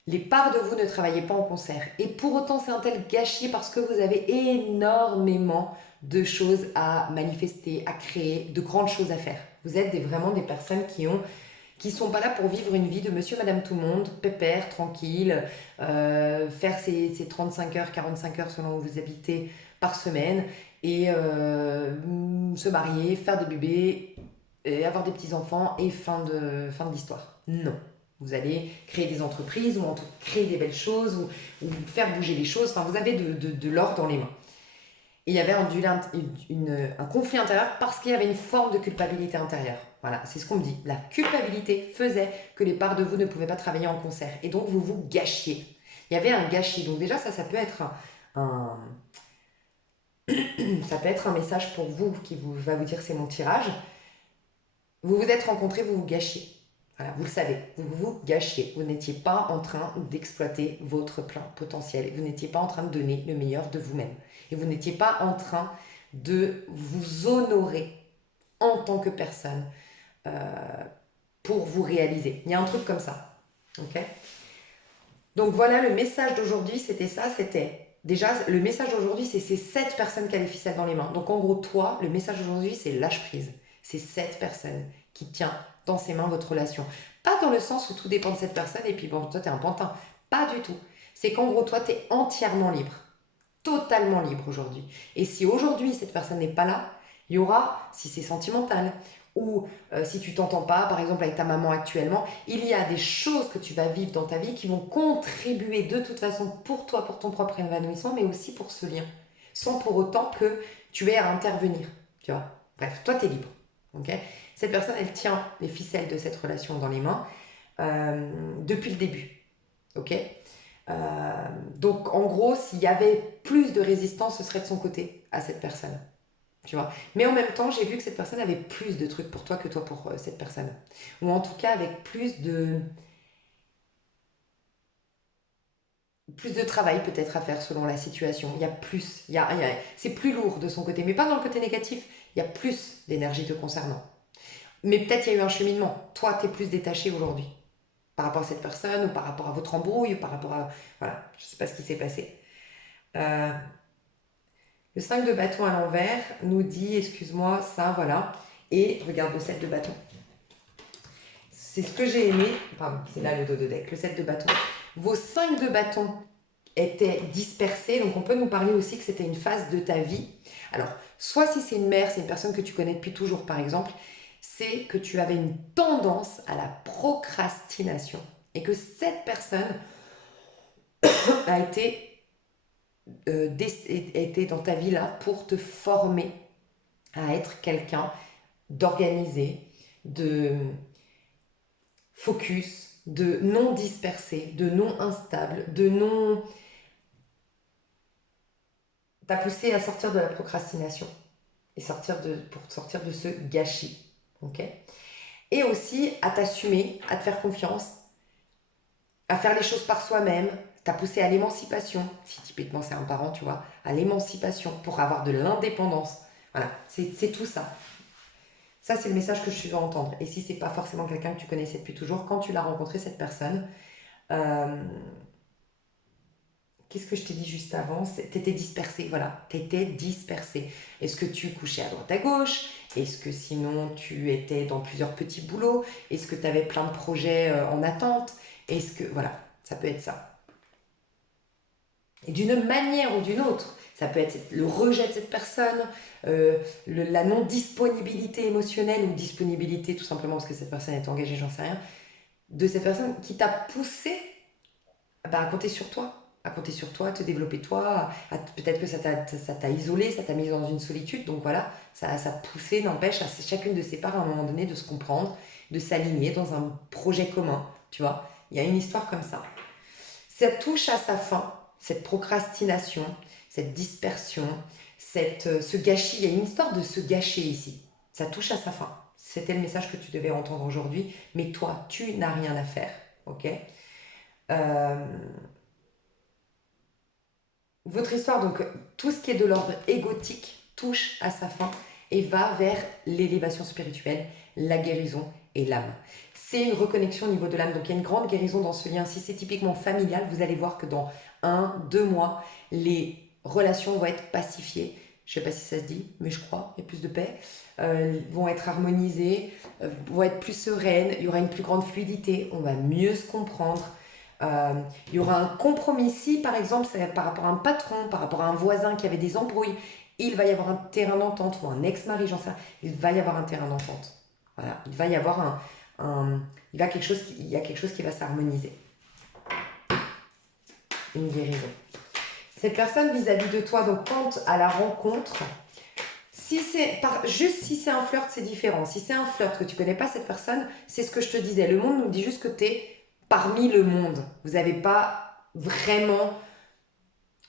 Les parts de vous ne travaillez pas en concert. Et pour autant, c'est un tel gâchis parce que vous avez énormément de choses à manifester, à créer, de grandes choses à faire. Vous êtes vraiment des personnes qui sont pas là pour vivre une vie de monsieur, madame, tout le monde, pépère, tranquille, faire ses 35 heures, 45 heures selon où vous habitez par semaine et se marier, faire des bébés, et avoir des petits-enfants et fin de l'histoire. Non. Vous allez créer des entreprises ou en tout créer des belles choses ou faire bouger les choses. Enfin, vous avez de l'or dans les mains. Et il y avait un conflit intérieur parce qu'il y avait une forme de culpabilité intérieure. Voilà, c'est ce qu'on me dit. La culpabilité faisait que les parts de vous ne pouvaient pas travailler en concert. Et donc, vous vous gâchiez. Il y avait un gâchis. Donc déjà, ça peut être ça peut être un message pour vous qui va vous dire c'est mon tirage. Vous vous êtes rencontrés, vous vous gâchiez. Voilà, vous le savez, vous vous gâchiez. Vous n'étiez pas en train d'exploiter votre plein potentiel. Vous n'étiez pas en train de donner le meilleur de vous-même. Et vous n'étiez pas en train de vous honorer en tant que personne pour vous réaliser. Il y a un truc comme ça. Ok. Donc voilà, le message d'aujourd'hui, c'était ça. C'était déjà, le message d'aujourd'hui, c'est ces 7 personnes qui a les ficelles dans les mains. Donc en gros, toi, le message d'aujourd'hui, c'est lâche prise. C'est cette personne qui tient dans ses mains votre relation. Pas dans le sens où tout dépend de cette personne et puis bon, toi, t'es un pantin. Pas du tout. C'est qu'en gros, toi, t'es entièrement libre. Totalement libre aujourd'hui. Et si aujourd'hui, cette personne n'est pas là, il y aura, si c'est sentimental, ou si tu t'entends pas, par exemple avec ta maman actuellement, il y a des choses que tu vas vivre dans ta vie qui vont contribuer de toute façon pour toi, pour ton propre évanouissement, mais aussi pour ce lien, sans pour autant que tu aies à intervenir. Tu vois. Bref, toi, tu es libre. Okay. Cette personne, elle tient les ficelles de cette relation dans les mains depuis le début. Ok. Donc, en gros, s'il y avait plus de résistance, ce serait de son côté à cette personne. Tu vois. Mais en même temps, j'ai vu que cette personne avait plus de trucs pour toi que toi pour cette personne. Ou en tout cas, avec plus de travail peut-être à faire selon la situation. Il y a plus. C'est plus lourd de son côté, mais pas dans le côté négatif. Il y a plus d'énergie te concernant. Mais peut-être il y a eu un cheminement. Toi, tu es plus détaché aujourd'hui par rapport à cette personne ou par rapport à votre embrouille ou par rapport à... Voilà, je ne sais pas ce qui s'est passé. Euh, le 5 de bâton à l'envers nous dit, excuse-moi, ça, voilà. Et regarde le 7 de bâton. C'est ce que j'ai aimé. Pardon, c'est là le dos de deck, le 7 de bâton. Vos 5 de bâton étaient dispersés, donc on peut nous parler aussi que c'était une phase de ta vie. Alors, soit si c'est une mère, c'est une personne que tu connais depuis toujours, par exemple, c'est que tu avais une tendance à la procrastination et que cette personne a été dans ta vie là pour te former à être quelqu'un d'organisé, de focus, de non dispersé, de non instable, de non... T'as poussé à sortir de la procrastination et pour sortir de ce gâchis, ok? Et aussi à t'assumer, à te faire confiance, à faire les choses par soi-même. T'as poussé à l'émancipation, si typiquement c'est un parent, tu vois, à l'émancipation pour avoir de l'indépendance. Voilà, c'est tout ça. Ça, c'est le message que je veux entendre. Et si c'est pas forcément quelqu'un que tu connaissais depuis toujours, quand tu l'as rencontré, cette personne, euh, qu'est-ce que je t'ai dit juste avant? T'étais dispersé, voilà. T'étais dispersé. Est-ce que tu couchais à droite à gauche? Est-ce que sinon tu étais dans plusieurs petits boulots? Est-ce que tu avais plein de projets en attente? Est-ce que... Voilà, ça peut être ça. Et d'une manière ou d'une autre, ça peut être le rejet de cette personne, la non-disponibilité émotionnelle ou disponibilité tout simplement parce que cette personne est engagée, j'en sais rien, de cette personne qui t'a poussé à compter sur toi, à compter sur toi, à te développer toi, peut-être que ça t'a isolé, ça t'a mis dans une solitude, donc voilà, ça a poussé, n'empêche, à chacune de ses parts à un moment donné de se comprendre, de s'aligner dans un projet commun, tu vois, il y a une histoire comme ça. Ça touche à sa fin, cette procrastination, cette dispersion, ce gâchis, il y a une histoire de se gâcher ici, ça touche à sa fin. C'était le message que tu devais entendre aujourd'hui, mais toi, tu n'as rien à faire, ok? euh, Votre histoire, donc tout ce qui est de l'ordre égotique touche à sa fin et va vers l'élévation spirituelle, la guérison et l'âme. C'est une reconnexion au niveau de l'âme, donc il y a une grande guérison dans ce lien. Si c'est typiquement familial, vous allez voir que dans 1, 2 mois, les relations vont être pacifiées. Je ne sais pas si ça se dit, mais je crois, il y a plus de paix. Vont être harmonisées, vont être plus sereines, il y aura une plus grande fluidité, on va mieux se comprendre. Euh, il y aura un compromis. Si, par exemple, c'est par rapport à un patron, par rapport à un voisin qui avait des embrouilles, il va y avoir un terrain d'entente, ou un ex-mari, j'en sais rien, il va y avoir un terrain d'entente. Voilà, il va y avoir il y a quelque chose qui va s'harmoniser. Une guérison. Cette personne vis-à-vis de toi, donc quand à la rencontre, juste si c'est un flirt, c'est différent. Si c'est un flirt que tu connais pas cette personne, c'est ce que je te disais. Le monde nous dit juste que tu es parmi le monde. Vous n'avez pas vraiment,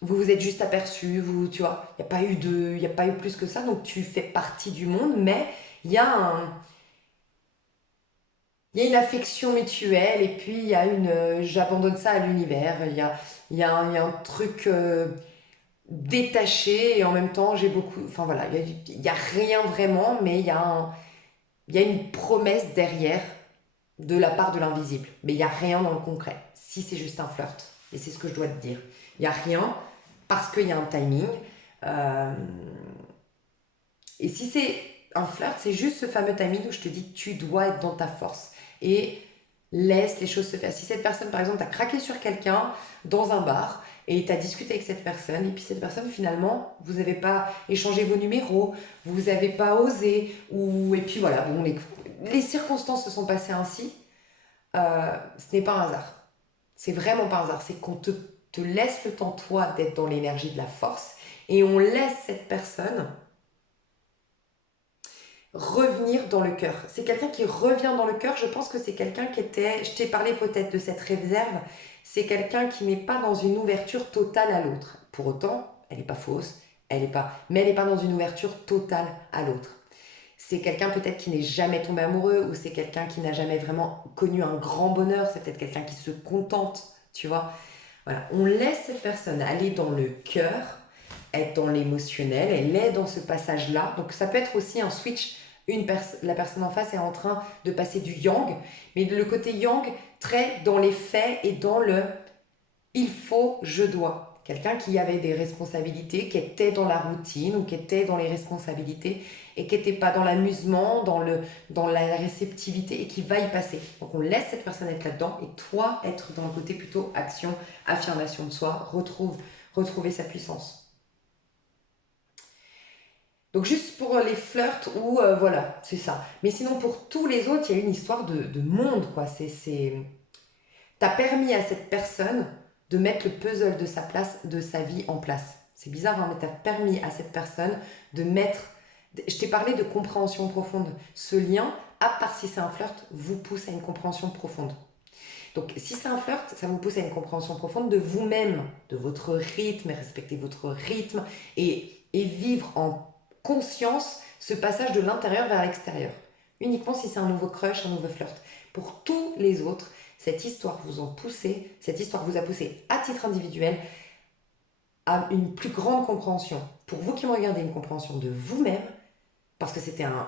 vous vous êtes juste aperçu, tu vois, il y a pas eu plus que ça, donc tu fais partie du monde, mais il y a il y a une affection mutuelle et puis il y a j'abandonne ça à l'univers. Il y a un truc détaché et en même temps j'ai beaucoup, enfin voilà, il y a rien vraiment, mais il y a une promesse derrière de la part de l'invisible, mais il n'y a rien dans le concret. Si c'est juste un flirt, et c'est ce que je dois te dire, il n'y a rien parce qu'il y a un timing. euh, et si c'est un flirt, c'est juste ce fameux timing où je te dis tu dois être dans ta force et laisse les choses se faire. Si cette personne, par exemple, t'as craqué sur quelqu'un dans un bar et t'as discuté avec cette personne et puis cette personne, finalement, vous n'avez pas échangé vos numéros, vous n'avez pas osé, et puis voilà, bon, les circonstances se sont passées ainsi, ce n'est pas un hasard. C'est vraiment pas un hasard. C'est qu'on te laisse le temps, toi, d'être dans l'énergie de la force et on laisse cette personne revenir dans le cœur. C'est quelqu'un qui revient dans le cœur. Je pense que c'est quelqu'un qui était... Je t'ai parlé peut-être de cette réserve. C'est quelqu'un qui n'est pas dans une ouverture totale à l'autre. Pour autant, elle n'est pas fausse. Mais elle n'est pas dans une ouverture totale à l'autre. C'est quelqu'un peut-être qui n'est jamais tombé amoureux ou c'est quelqu'un qui n'a jamais vraiment connu un grand bonheur. C'est peut-être quelqu'un qui se contente, tu vois. Voilà, on laisse cette personne aller dans le cœur, être dans l'émotionnel, elle est dans ce passage-là. Donc ça peut être aussi un switch. La personne en face est en train de passer du yang, mais le côté yang très dans les faits et dans le il faut, je dois. Quelqu'un qui avait des responsabilités, qui était dans la routine ou qui était dans les responsabilités et qui n'était pas dans l'amusement, dans la réceptivité et qui va y passer. Donc on laisse cette personne être là-dedans et toi être dans le côté plutôt action, affirmation de soi, retrouver sa puissance. Donc juste pour les flirts ou voilà, c'est ça. Mais sinon pour tous les autres, il y a une histoire de monde, quoi. T'as permis à cette personne de mettre le puzzle de sa place, de sa vie en place. C'est bizarre, hein, mais t'as permis à cette personne de mettre... Je t'ai parlé de compréhension profonde. Ce lien, à part si c'est un flirt, vous pousse à une compréhension profonde. Donc, si c'est un flirt, ça vous pousse à une compréhension profonde de vous-même, de votre rythme, et respecter votre rythme et vivre en conscience ce passage de l'intérieur vers l'extérieur. Uniquement si c'est un nouveau crush, un nouveau flirt. Pour tous les autres, cette histoire cette histoire vous a poussé à titre individuel à une plus grande compréhension. Pour vous qui me regardez, une compréhension de vous-même, parce que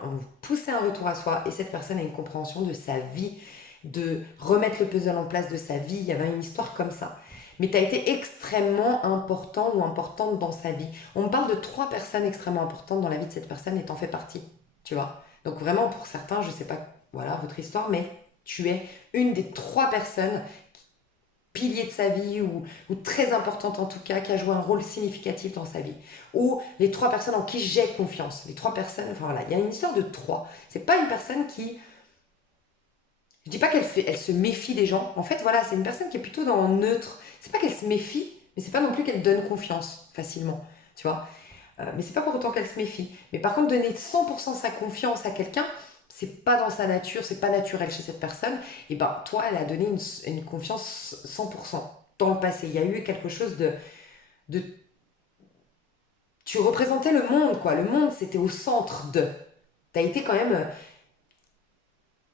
on vous poussait un retour à soi et cette personne a une compréhension de sa vie, de remettre le puzzle en place de sa vie. Il y avait une histoire comme ça. Mais tu as été extrêmement important ou importante dans sa vie. On me parle de 3 personnes extrêmement importantes dans la vie de cette personne et t'en fais partie. Tu vois. Donc vraiment, pour certains, je sais pas, voilà, votre histoire, mais tu es une des 3 personnes pilier de sa vie ou très importante en tout cas, qui a joué un rôle significatif dans sa vie. Ou les 3 personnes en qui j'ai confiance. Les 3 personnes, enfin voilà, il y a une histoire de 3. C'est pas une personne qui... Je dis pas elle se méfie des gens. En fait, voilà, c'est une personne qui est plutôt dans le neutre. C'est pas qu'elle se méfie, mais c'est pas non plus qu'elle donne confiance facilement. Tu vois. Mais c'est pas pour autant qu'elle se méfie. Mais par contre, donner 100% sa confiance à quelqu'un, c'est pas dans sa nature, c'est pas naturel chez cette personne. Et ben, toi, elle a donné une confiance 100% dans le passé. Il y a eu quelque chose de. Tu représentais le monde, quoi. Le monde, c'était au centre de. T'as été quand même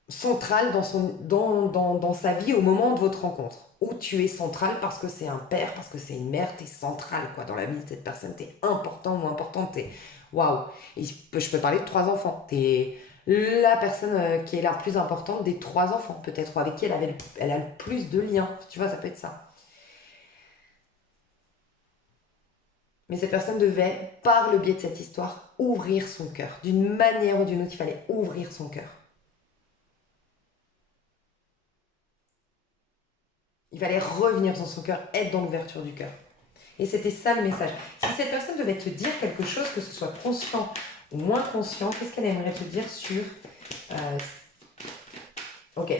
central dans sa vie au moment de votre rencontre. Ou tu es central parce que c'est un père, parce que c'est une mère, t'es central quoi, dans la vie de cette personne, t'es important ou importante, t'es waouh. Et je peux parler de 3 enfants, t'es la personne qui est la plus importante des 3 enfants, peut-être, ou avec qui elle a le plus de liens, tu vois, ça peut être ça. Mais cette personne devait, par le biais de cette histoire, ouvrir son cœur. D'une manière ou d'une autre, il fallait ouvrir son cœur. Il fallait revenir dans son cœur, être dans l'ouverture du cœur. Et c'était ça le message. Si cette personne devait te dire quelque chose, que ce soit conscient ou moins conscient, qu'est-ce qu'elle aimerait te dire sur... euh, ok.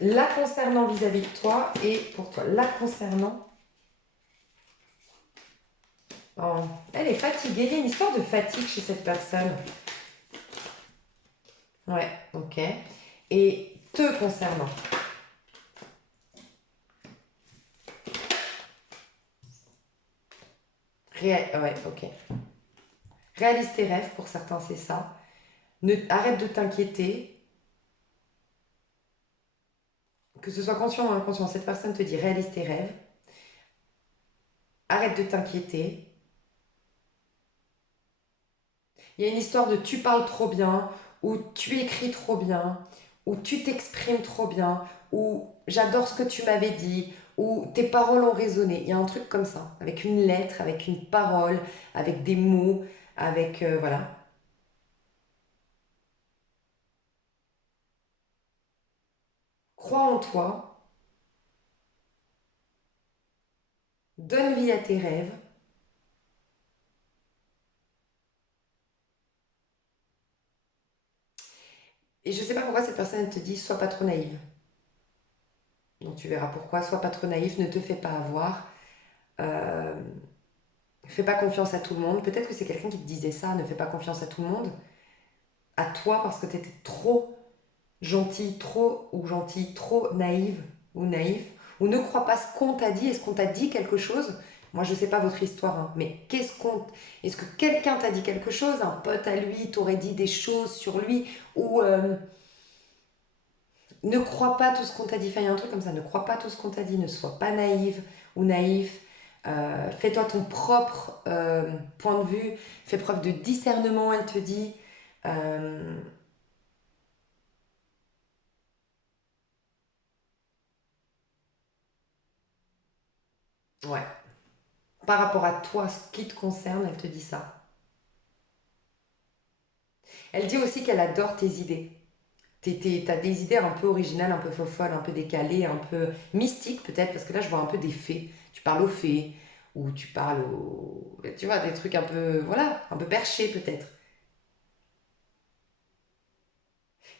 La concernant vis-à-vis de toi et pour toi. La concernant... Oh, elle est fatiguée. Il y a une histoire de fatigue chez cette personne. Ouais, ok. Et te concernant. Ouais, ok. Réalise tes rêves, pour certains c'est ça. Arrête de t'inquiéter. Que ce soit conscient ou inconscient, cette personne te dit réalise tes rêves. Arrête de t'inquiéter. Il y a une histoire de tu parles trop bien, ou tu écris trop bien, ou tu t'exprimes trop bien, ou j'adore ce que tu m'avais dit, ou tes paroles ont résonné. Il y a un truc comme ça, avec une lettre, avec une parole, avec des mots, avec... voilà. Crois en toi, donne vie à tes rêves. Et je ne sais pas pourquoi cette personne elle te dit sois pas trop naïve. Donc tu verras pourquoi, sois pas trop naïf, ne te fais pas avoir. Euh, Fais pas confiance à tout le monde. Peut-être que c'est quelqu'un qui te disait ça, ne fais pas confiance à tout le monde. À toi parce que tu étais trop gentil, trop naïve ou naïf, ou ne crois pas ce qu'on t'a dit. Est-ce qu'on t'a dit quelque chose? Moi, je sais pas votre histoire, hein, mais est-ce que quelqu'un t'a dit quelque chose? Un pote à lui t'aurait dit des choses sur lui, ou ne crois pas tout ce qu'on t'a dit. Enfin, il y a un truc comme ça, ne crois pas tout ce qu'on t'a dit, ne sois pas naïve ou naïf. Fais-toi ton propre point de vue, fais preuve de discernement, elle te dit. Euh, ouais. Par rapport à toi, ce qui te concerne, elle te dit ça. Elle dit aussi qu'elle adore tes idées. T'as des idées un peu originales, un peu folles, un peu décalées, un peu mystiques peut-être, parce que là je vois un peu des fées. Tu parles aux fées, ou tu parles aux... Tu vois, des trucs un peu, voilà, un peu perchés peut-être.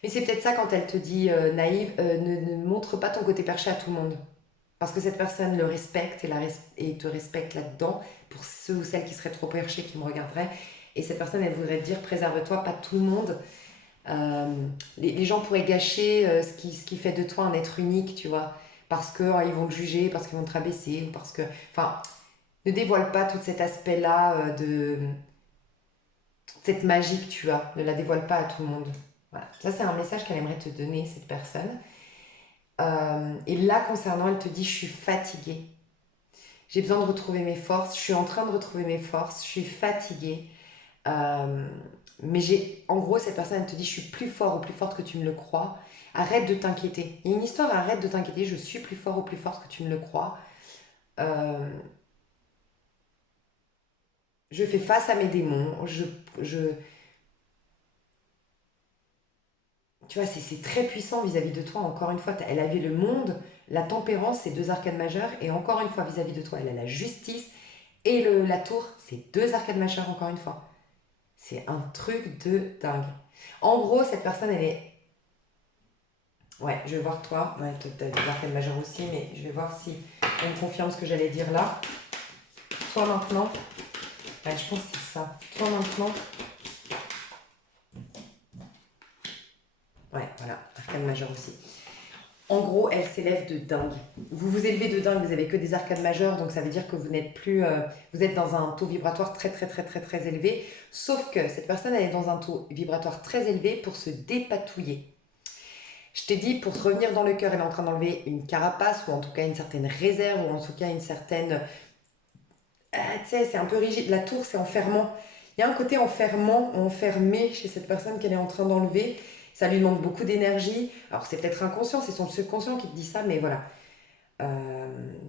Mais c'est peut-être ça quand elle te dit naïve, ne montre pas ton côté perché à tout le monde. Parce que cette personne le respecte et te respecte là-dedans, pour ceux ou celles qui seraient trop perchés, qui me regarderaient. Et cette personne, elle voudrait te dire, préserve-toi, pas tout le monde. Les gens pourraient gâcher ce qui fait de toi un être unique, tu vois. Parce que ils vont te juger, parce qu'ils vont te rabaisser, ou parce que... Enfin, ne dévoile pas tout cet aspect-là toute cette magie que tu as. Ne la dévoile pas à tout le monde. Voilà. Ça, c'est un message qu'elle aimerait te donner, cette personne. Et là, concernant, elle te dit, je suis fatiguée. J'ai besoin de retrouver mes forces. Je suis en train de retrouver mes forces. Je suis fatiguée. Euh, mais en gros, cette personne, elle te dit, je suis plus fort ou plus forte que tu me le crois. Arrête de t'inquiéter. Il y a une histoire, arrête de t'inquiéter. Je suis plus fort ou plus forte que tu me le crois. Euh, je fais face à mes démons. Je, tu vois, c'est très puissant vis-à-vis de toi. Encore une fois, elle a vu le monde, la tempérance, c'est deux arcades majeures. Et encore une fois, vis-à-vis de toi, elle a la justice et la tour, c'est deux arcades majeures, encore une fois. C'est un truc de dingue. En gros, cette personne, elle est... Ouais, je vais voir toi. Ouais, tu as des arcades majeures aussi, mais je vais voir si on me confirme ce que j'allais dire là. Toi maintenant, ouais, je pense que c'est ça. Toi maintenant, ouais, voilà, arcade majeure aussi. En gros, elle s'élève de dingue. Vous vous élevez de dingue, vous n'avez que des arcades majeures, donc ça veut dire que vous n'êtes plus... vous êtes dans un taux vibratoire très très très très très élevé. Sauf que cette personne, elle est dans un taux vibratoire très élevé pour se dépatouiller. Je t'ai dit, pour revenir dans le cœur, elle est en train d'enlever une carapace, ou en tout cas une certaine réserve, ou en tout cas une certaine... tu sais, c'est un peu rigide. La tour, c'est enfermant. Il y a un côté enfermant, enfermé chez cette personne qu'elle est en train d'enlever. Ça lui demande beaucoup d'énergie. Alors c'est peut-être inconscient, c'est son subconscient qui te dit ça, mais voilà.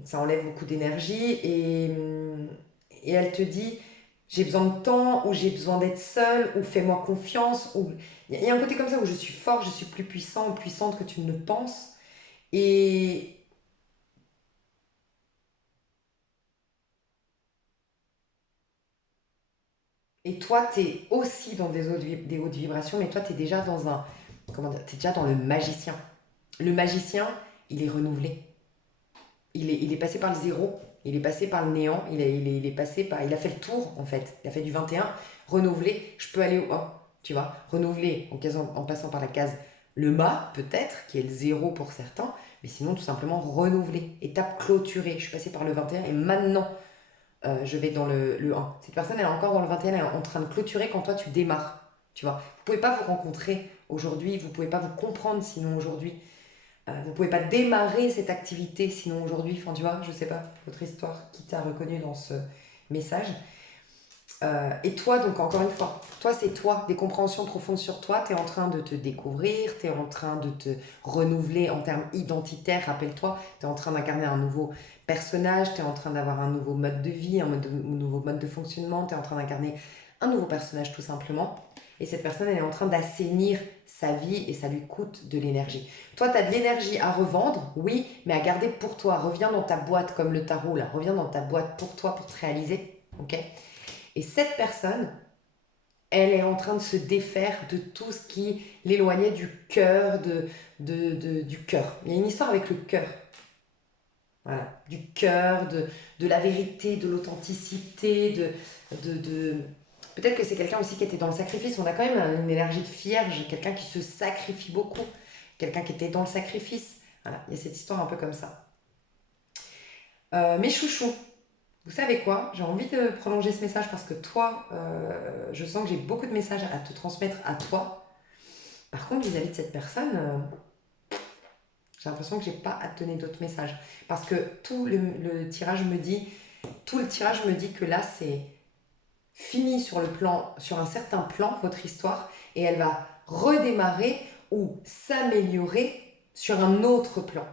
Ça enlève beaucoup d'énergie et elle te dit j'ai besoin de temps ou j'ai besoin d'être seule ou fais-moi confiance. Ou... Il y a un côté comme ça où je suis fort, je suis plus puissant ou puissante que tu ne le penses. Et, et toi, tu es aussi dans des hautes vibrations, mais toi, tu es déjà dans un... Comment dire? Tu es déjà dans le magicien. Le magicien, il est renouvelé. Il est passé par le zéro, il est passé par le néant, il est passé par... Il a fait le tour, en fait. Il a fait du 21, renouvelé, je peux aller au 1, tu vois. Renouvelé en passant par la case le mât, peut-être, qui est le zéro pour certains, mais sinon, tout simplement, renouvelé. Étape clôturée. Je suis passé par le 21 et maintenant, je vais dans le 1. Cette personne, elle est encore dans le 21, elle est en train de clôturer quand toi, tu démarres, tu vois. Vous pouvez pas vous rencontrer aujourd'hui, vous pouvez pas vous comprendre sinon aujourd'hui. Vous ne pouvez pas démarrer cette activité sinon aujourd'hui, enfin tu vois, je sais pas, votre histoire, qui t'a reconnu dans ce message. Et toi, donc encore une fois, toi c'est toi, des compréhensions profondes sur toi, tu es en train de te découvrir, tu es en train de te renouveler en termes identitaires, rappelle-toi, tu es en train d'incarner un nouveau personnage, tu es en train d'avoir un nouveau mode de vie, nouveau mode de fonctionnement, tu es en train d'incarner un nouveau personnage tout simplement. Et cette personne, elle est en train d'assainir sa vie et ça lui coûte de l'énergie. Toi, tu as de l'énergie à revendre, oui, mais à garder pour toi. Reviens dans ta boîte comme le tarot, là. Reviens dans ta boîte pour toi, pour te réaliser, ok? Et cette personne, elle est en train de se défaire de tout ce qui l'éloignait du cœur, du cœur. Il y a une histoire avec le cœur. Voilà, du cœur, de la vérité, de l'authenticité, de... Peut-être que c'est quelqu'un aussi qui était dans le sacrifice. On a quand même une énergie de vierge, quelqu'un qui se sacrifie beaucoup, quelqu'un qui était dans le sacrifice. Voilà, il y a cette histoire un peu comme ça. Mes chouchous, vous savez quoi? J'ai envie de prolonger ce message parce que toi, je sens que j'ai beaucoup de messages à te transmettre à toi. Par contre, vis-à-vis de cette personne, j'ai l'impression que j'ai pas à te donner d'autres messages. Parce que tout le tirage me dit que là, c'est fini sur un certain plan, votre histoire, et elle va redémarrer ou s'améliorer sur un autre plan.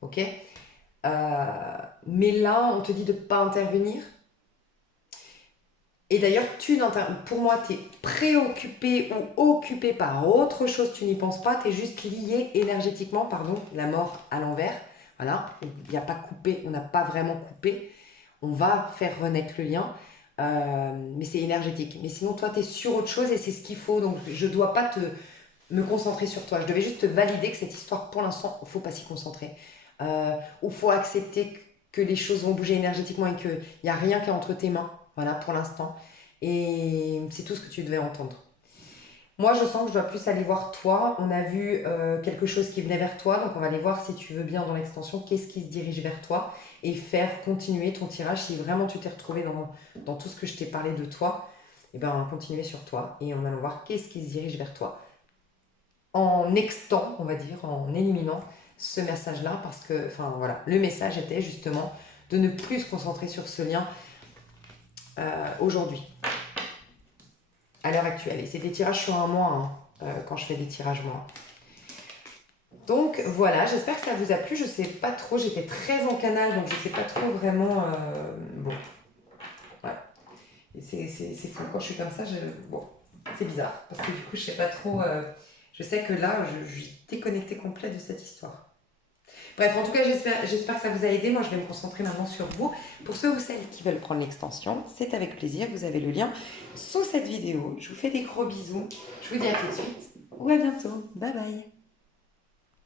Ok? Mais là, on te dit de ne pas intervenir. Et d'ailleurs, pour moi, tu es préoccupé ou occupé par autre chose, tu n'y penses pas, tu es juste lié énergétiquement, pardon, la mort à l'envers. Voilà, il n'y a pas coupé, on n'a pas vraiment coupé. On va faire renaître le lien, mais c'est énergétique. Mais sinon, toi, tu es sur autre chose et c'est ce qu'il faut. Donc, je ne dois pas me concentrer sur toi. Je devais juste valider que cette histoire, pour l'instant, il ne faut pas s'y concentrer. Ou il faut accepter que les choses vont bouger énergétiquement et qu'il n'y a rien qui est entre tes mains. Voilà, pour l'instant. Et c'est tout ce que tu devais entendre. Moi, je sens que je dois plus aller voir toi. On a vu quelque chose qui venait vers toi, donc on va aller voir si tu veux bien dans l'extension, qu'est-ce qui se dirige vers toi et faire continuer ton tirage. Si vraiment tu t'es retrouvé dans tout ce que je t'ai parlé de toi, et ben continuer sur toi et on va voir qu'est-ce qui se dirige vers toi. En extant, on va dire, en éliminant ce message-là, parce que, enfin voilà, le message était justement de ne plus se concentrer sur ce lien aujourd'hui, à l'heure actuelle. Et c'est des tirages sur un mois, hein, quand je fais des tirages moi. Donc voilà, j'espère que ça vous a plu. Je sais pas trop, j'étais très en canal, donc je sais pas trop vraiment. Bon, ouais. C'est fou, quand je suis comme ça, bon, c'est bizarre, parce que du coup, je sais pas trop. Je sais que là, je suis déconnectée complète de cette histoire. Bref, en tout cas, j'espère que ça vous a aidé. Moi, je vais me concentrer maintenant sur vous. Pour ceux ou celles qui veulent prendre l'extension, c'est avec plaisir. Vous avez le lien sous cette vidéo. Je vous fais des gros bisous. Je vous dis à tout de suite ou à bientôt. Bye bye.